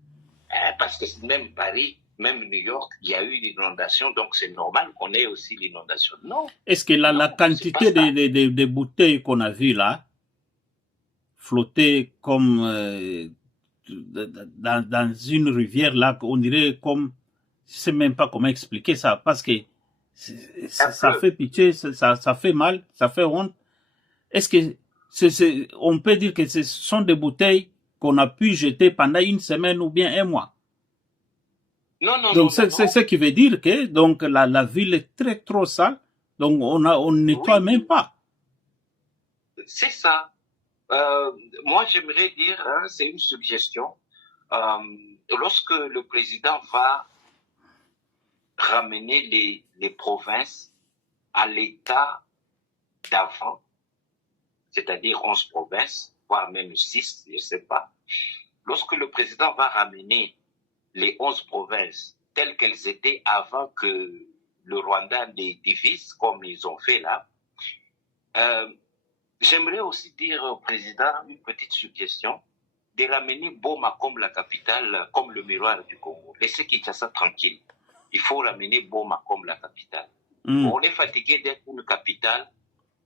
Parce que même Paris, même New York, il y a eu l'inondation, donc c'est normal qu'on ait aussi l'inondation. Non. Est-ce que la quantité de bouteilles qu'on a vues là, flotter comme dans une rivière là, on dirait comme, je sais même pas comment expliquer ça, parce que ça fait pitié, ça fait mal, ça fait honte. Est-ce que On peut dire que ce sont des bouteilles qu'on a pu jeter pendant une semaine ou bien un mois. Non. Donc, c'est ce qui veut dire que donc la ville est trop sale. Donc, on nettoie même pas. C'est ça. Moi, j'aimerais dire, hein, c'est une suggestion. Lorsque le président va ramener les provinces à l'état d'avant, c'est-à-dire 11 provinces, voire même 6, je ne sais pas. Lorsque le président va ramener les 11 provinces telles qu'elles étaient avant que le Rwanda les divise, comme ils ont fait là, j'aimerais aussi dire au président une petite suggestion, de ramener Boma comme la capitale, comme le miroir du Congo. Laissez Kinshasa tranquille. Il faut ramener Boma comme la capitale. On est fatigué d'être une capitale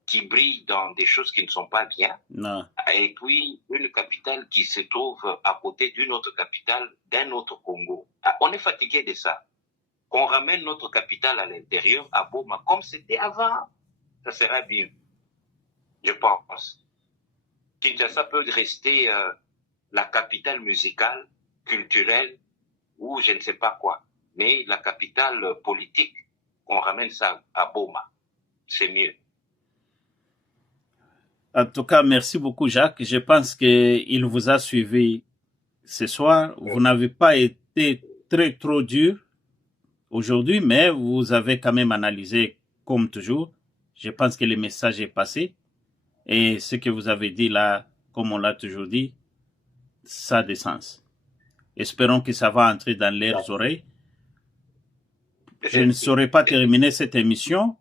qui brille dans des choses qui ne sont pas bien. Non. Et puis une capitale qui se trouve à côté d'une autre capitale, d'un autre Congo. On est fatigué de ça. Qu'on ramène notre capitale à l'intérieur, à Boma, comme c'était avant. Ça sera bien. Je pense. Kinshasa peut rester la capitale musicale, culturelle, ou je ne sais pas quoi. Mais la capitale politique, on ramène ça à Boma. C'est mieux. En tout cas, merci beaucoup, Jacques. Je pense qu'il vous a suivi ce soir. Vous n'avez pas été trop dur aujourd'hui, mais vous avez quand même analysé comme toujours. Je pense que le message est passé. Et ce que vous avez dit là, comme on l'a toujours dit, ça a des sens. Espérons que ça va entrer dans leurs oreilles. Je ne saurais pas terminer cette émission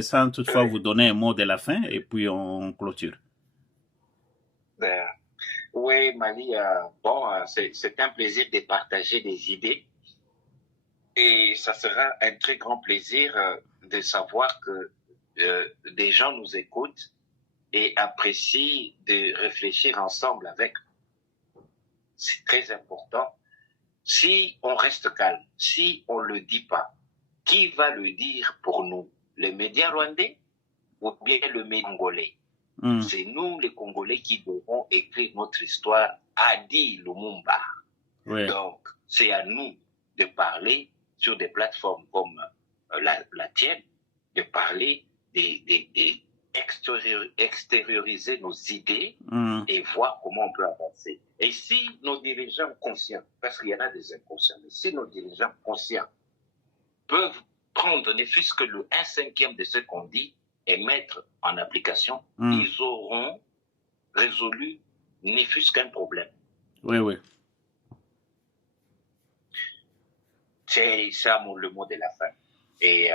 sans toutefois vous donner un mot de la fin et puis on clôture. Oui, Mali, c'est un plaisir de partager des idées et ça sera un très grand plaisir de savoir que des gens nous écoutent et apprécient de réfléchir ensemble avec. C'est très important. Si on reste calme, si on ne le dit pas, qui va le dire pour nous? Les médias rwandais ou bien le média congolais? C'est nous, les Congolais, qui devons écrire notre histoire à dit Lumumba. Oui. Donc, c'est à nous de parler sur des plateformes comme la tienne, de parler, extérioriser nos idées et voir comment on peut avancer. Et si nos dirigeants conscients, parce qu'il y en a des inconscients, mais si nos dirigeants conscients peuvent prendre ne fût-ce que le 1/5 de ce qu'on dit et mettre en application, ils auront résolu ne fût-ce qu'un problème. Oui. C'est ça le mot de la fin. Et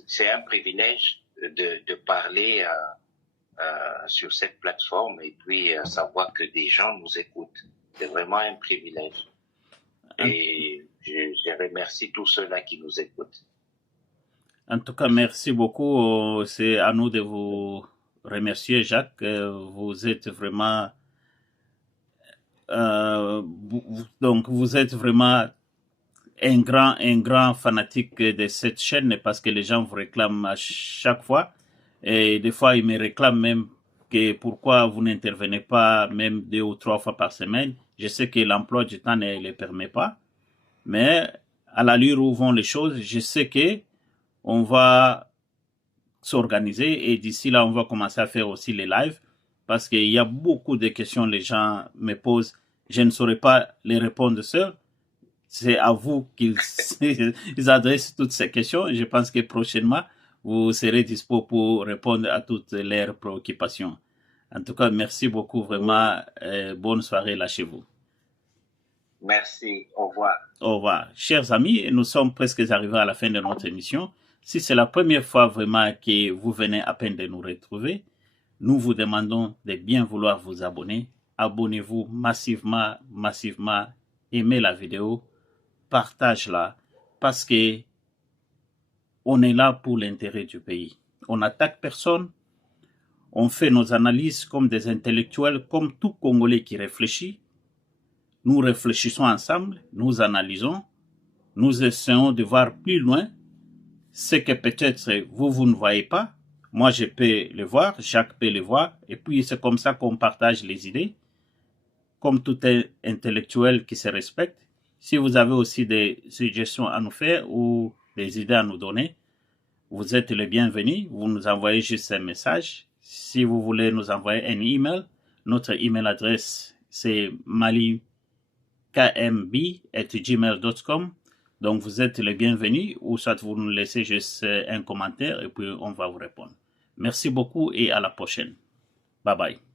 c'est un privilège de parler sur cette plateforme et puis savoir que des gens nous écoutent. C'est vraiment un privilège. Et je remercie tous ceux-là qui nous écoutent. En tout cas, merci beaucoup. C'est à nous de vous remercier, Jacques. Vous êtes vraiment... donc, vous êtes vraiment un grand fanatique de cette chaîne parce que les gens vous réclament à chaque fois. Et des fois, ils me réclament même que pourquoi vous n'intervenez pas même 2 ou 3 fois par semaine. Je sais que l'emploi du temps ne le permet pas. Mais à l'allure où vont les choses, je sais que on va s'organiser et d'ici là, on va commencer à faire aussi les lives parce qu'il y a beaucoup de questions que les gens me posent. Je ne saurais pas les répondre seuls. C'est à vous qu'ils adressent toutes ces questions. Je pense que prochainement, vous serez dispo pour répondre à toutes leurs préoccupations. En tout cas, merci beaucoup vraiment. Bonne soirée là chez vous. Merci. Au revoir. Au revoir. Chers amis, nous sommes presque arrivés à la fin de notre émission. Si c'est la première fois vraiment que vous venez à peine de nous retrouver, nous vous demandons de bien vouloir vous abonner. Abonnez-vous massivement. Aimez la vidéo. Partage-la. Parce que on est là pour l'intérêt du pays. On n'attaque personne. On fait nos analyses comme des intellectuels, comme tout Congolais qui réfléchit. Nous réfléchissons ensemble, nous analysons, nous essayons de voir plus loin ce que peut-être vous ne voyez pas, Moi, je peux le voir, Jacques peut le voir, et puis c'est comme ça qu'on partage les idées, comme tout intellectuel qui se respecte. Si vous avez aussi des suggestions à nous faire ou des idées à nous donner, vous êtes les bienvenus. Vous nous envoyez juste un message. Si vous voulez nous envoyer un email, notre email adresse c'est malikmb@gmail.com. Donc vous êtes les bienvenus, ou soit vous nous laissez juste un commentaire et puis on va vous répondre. Merci beaucoup et à la prochaine. Bye bye.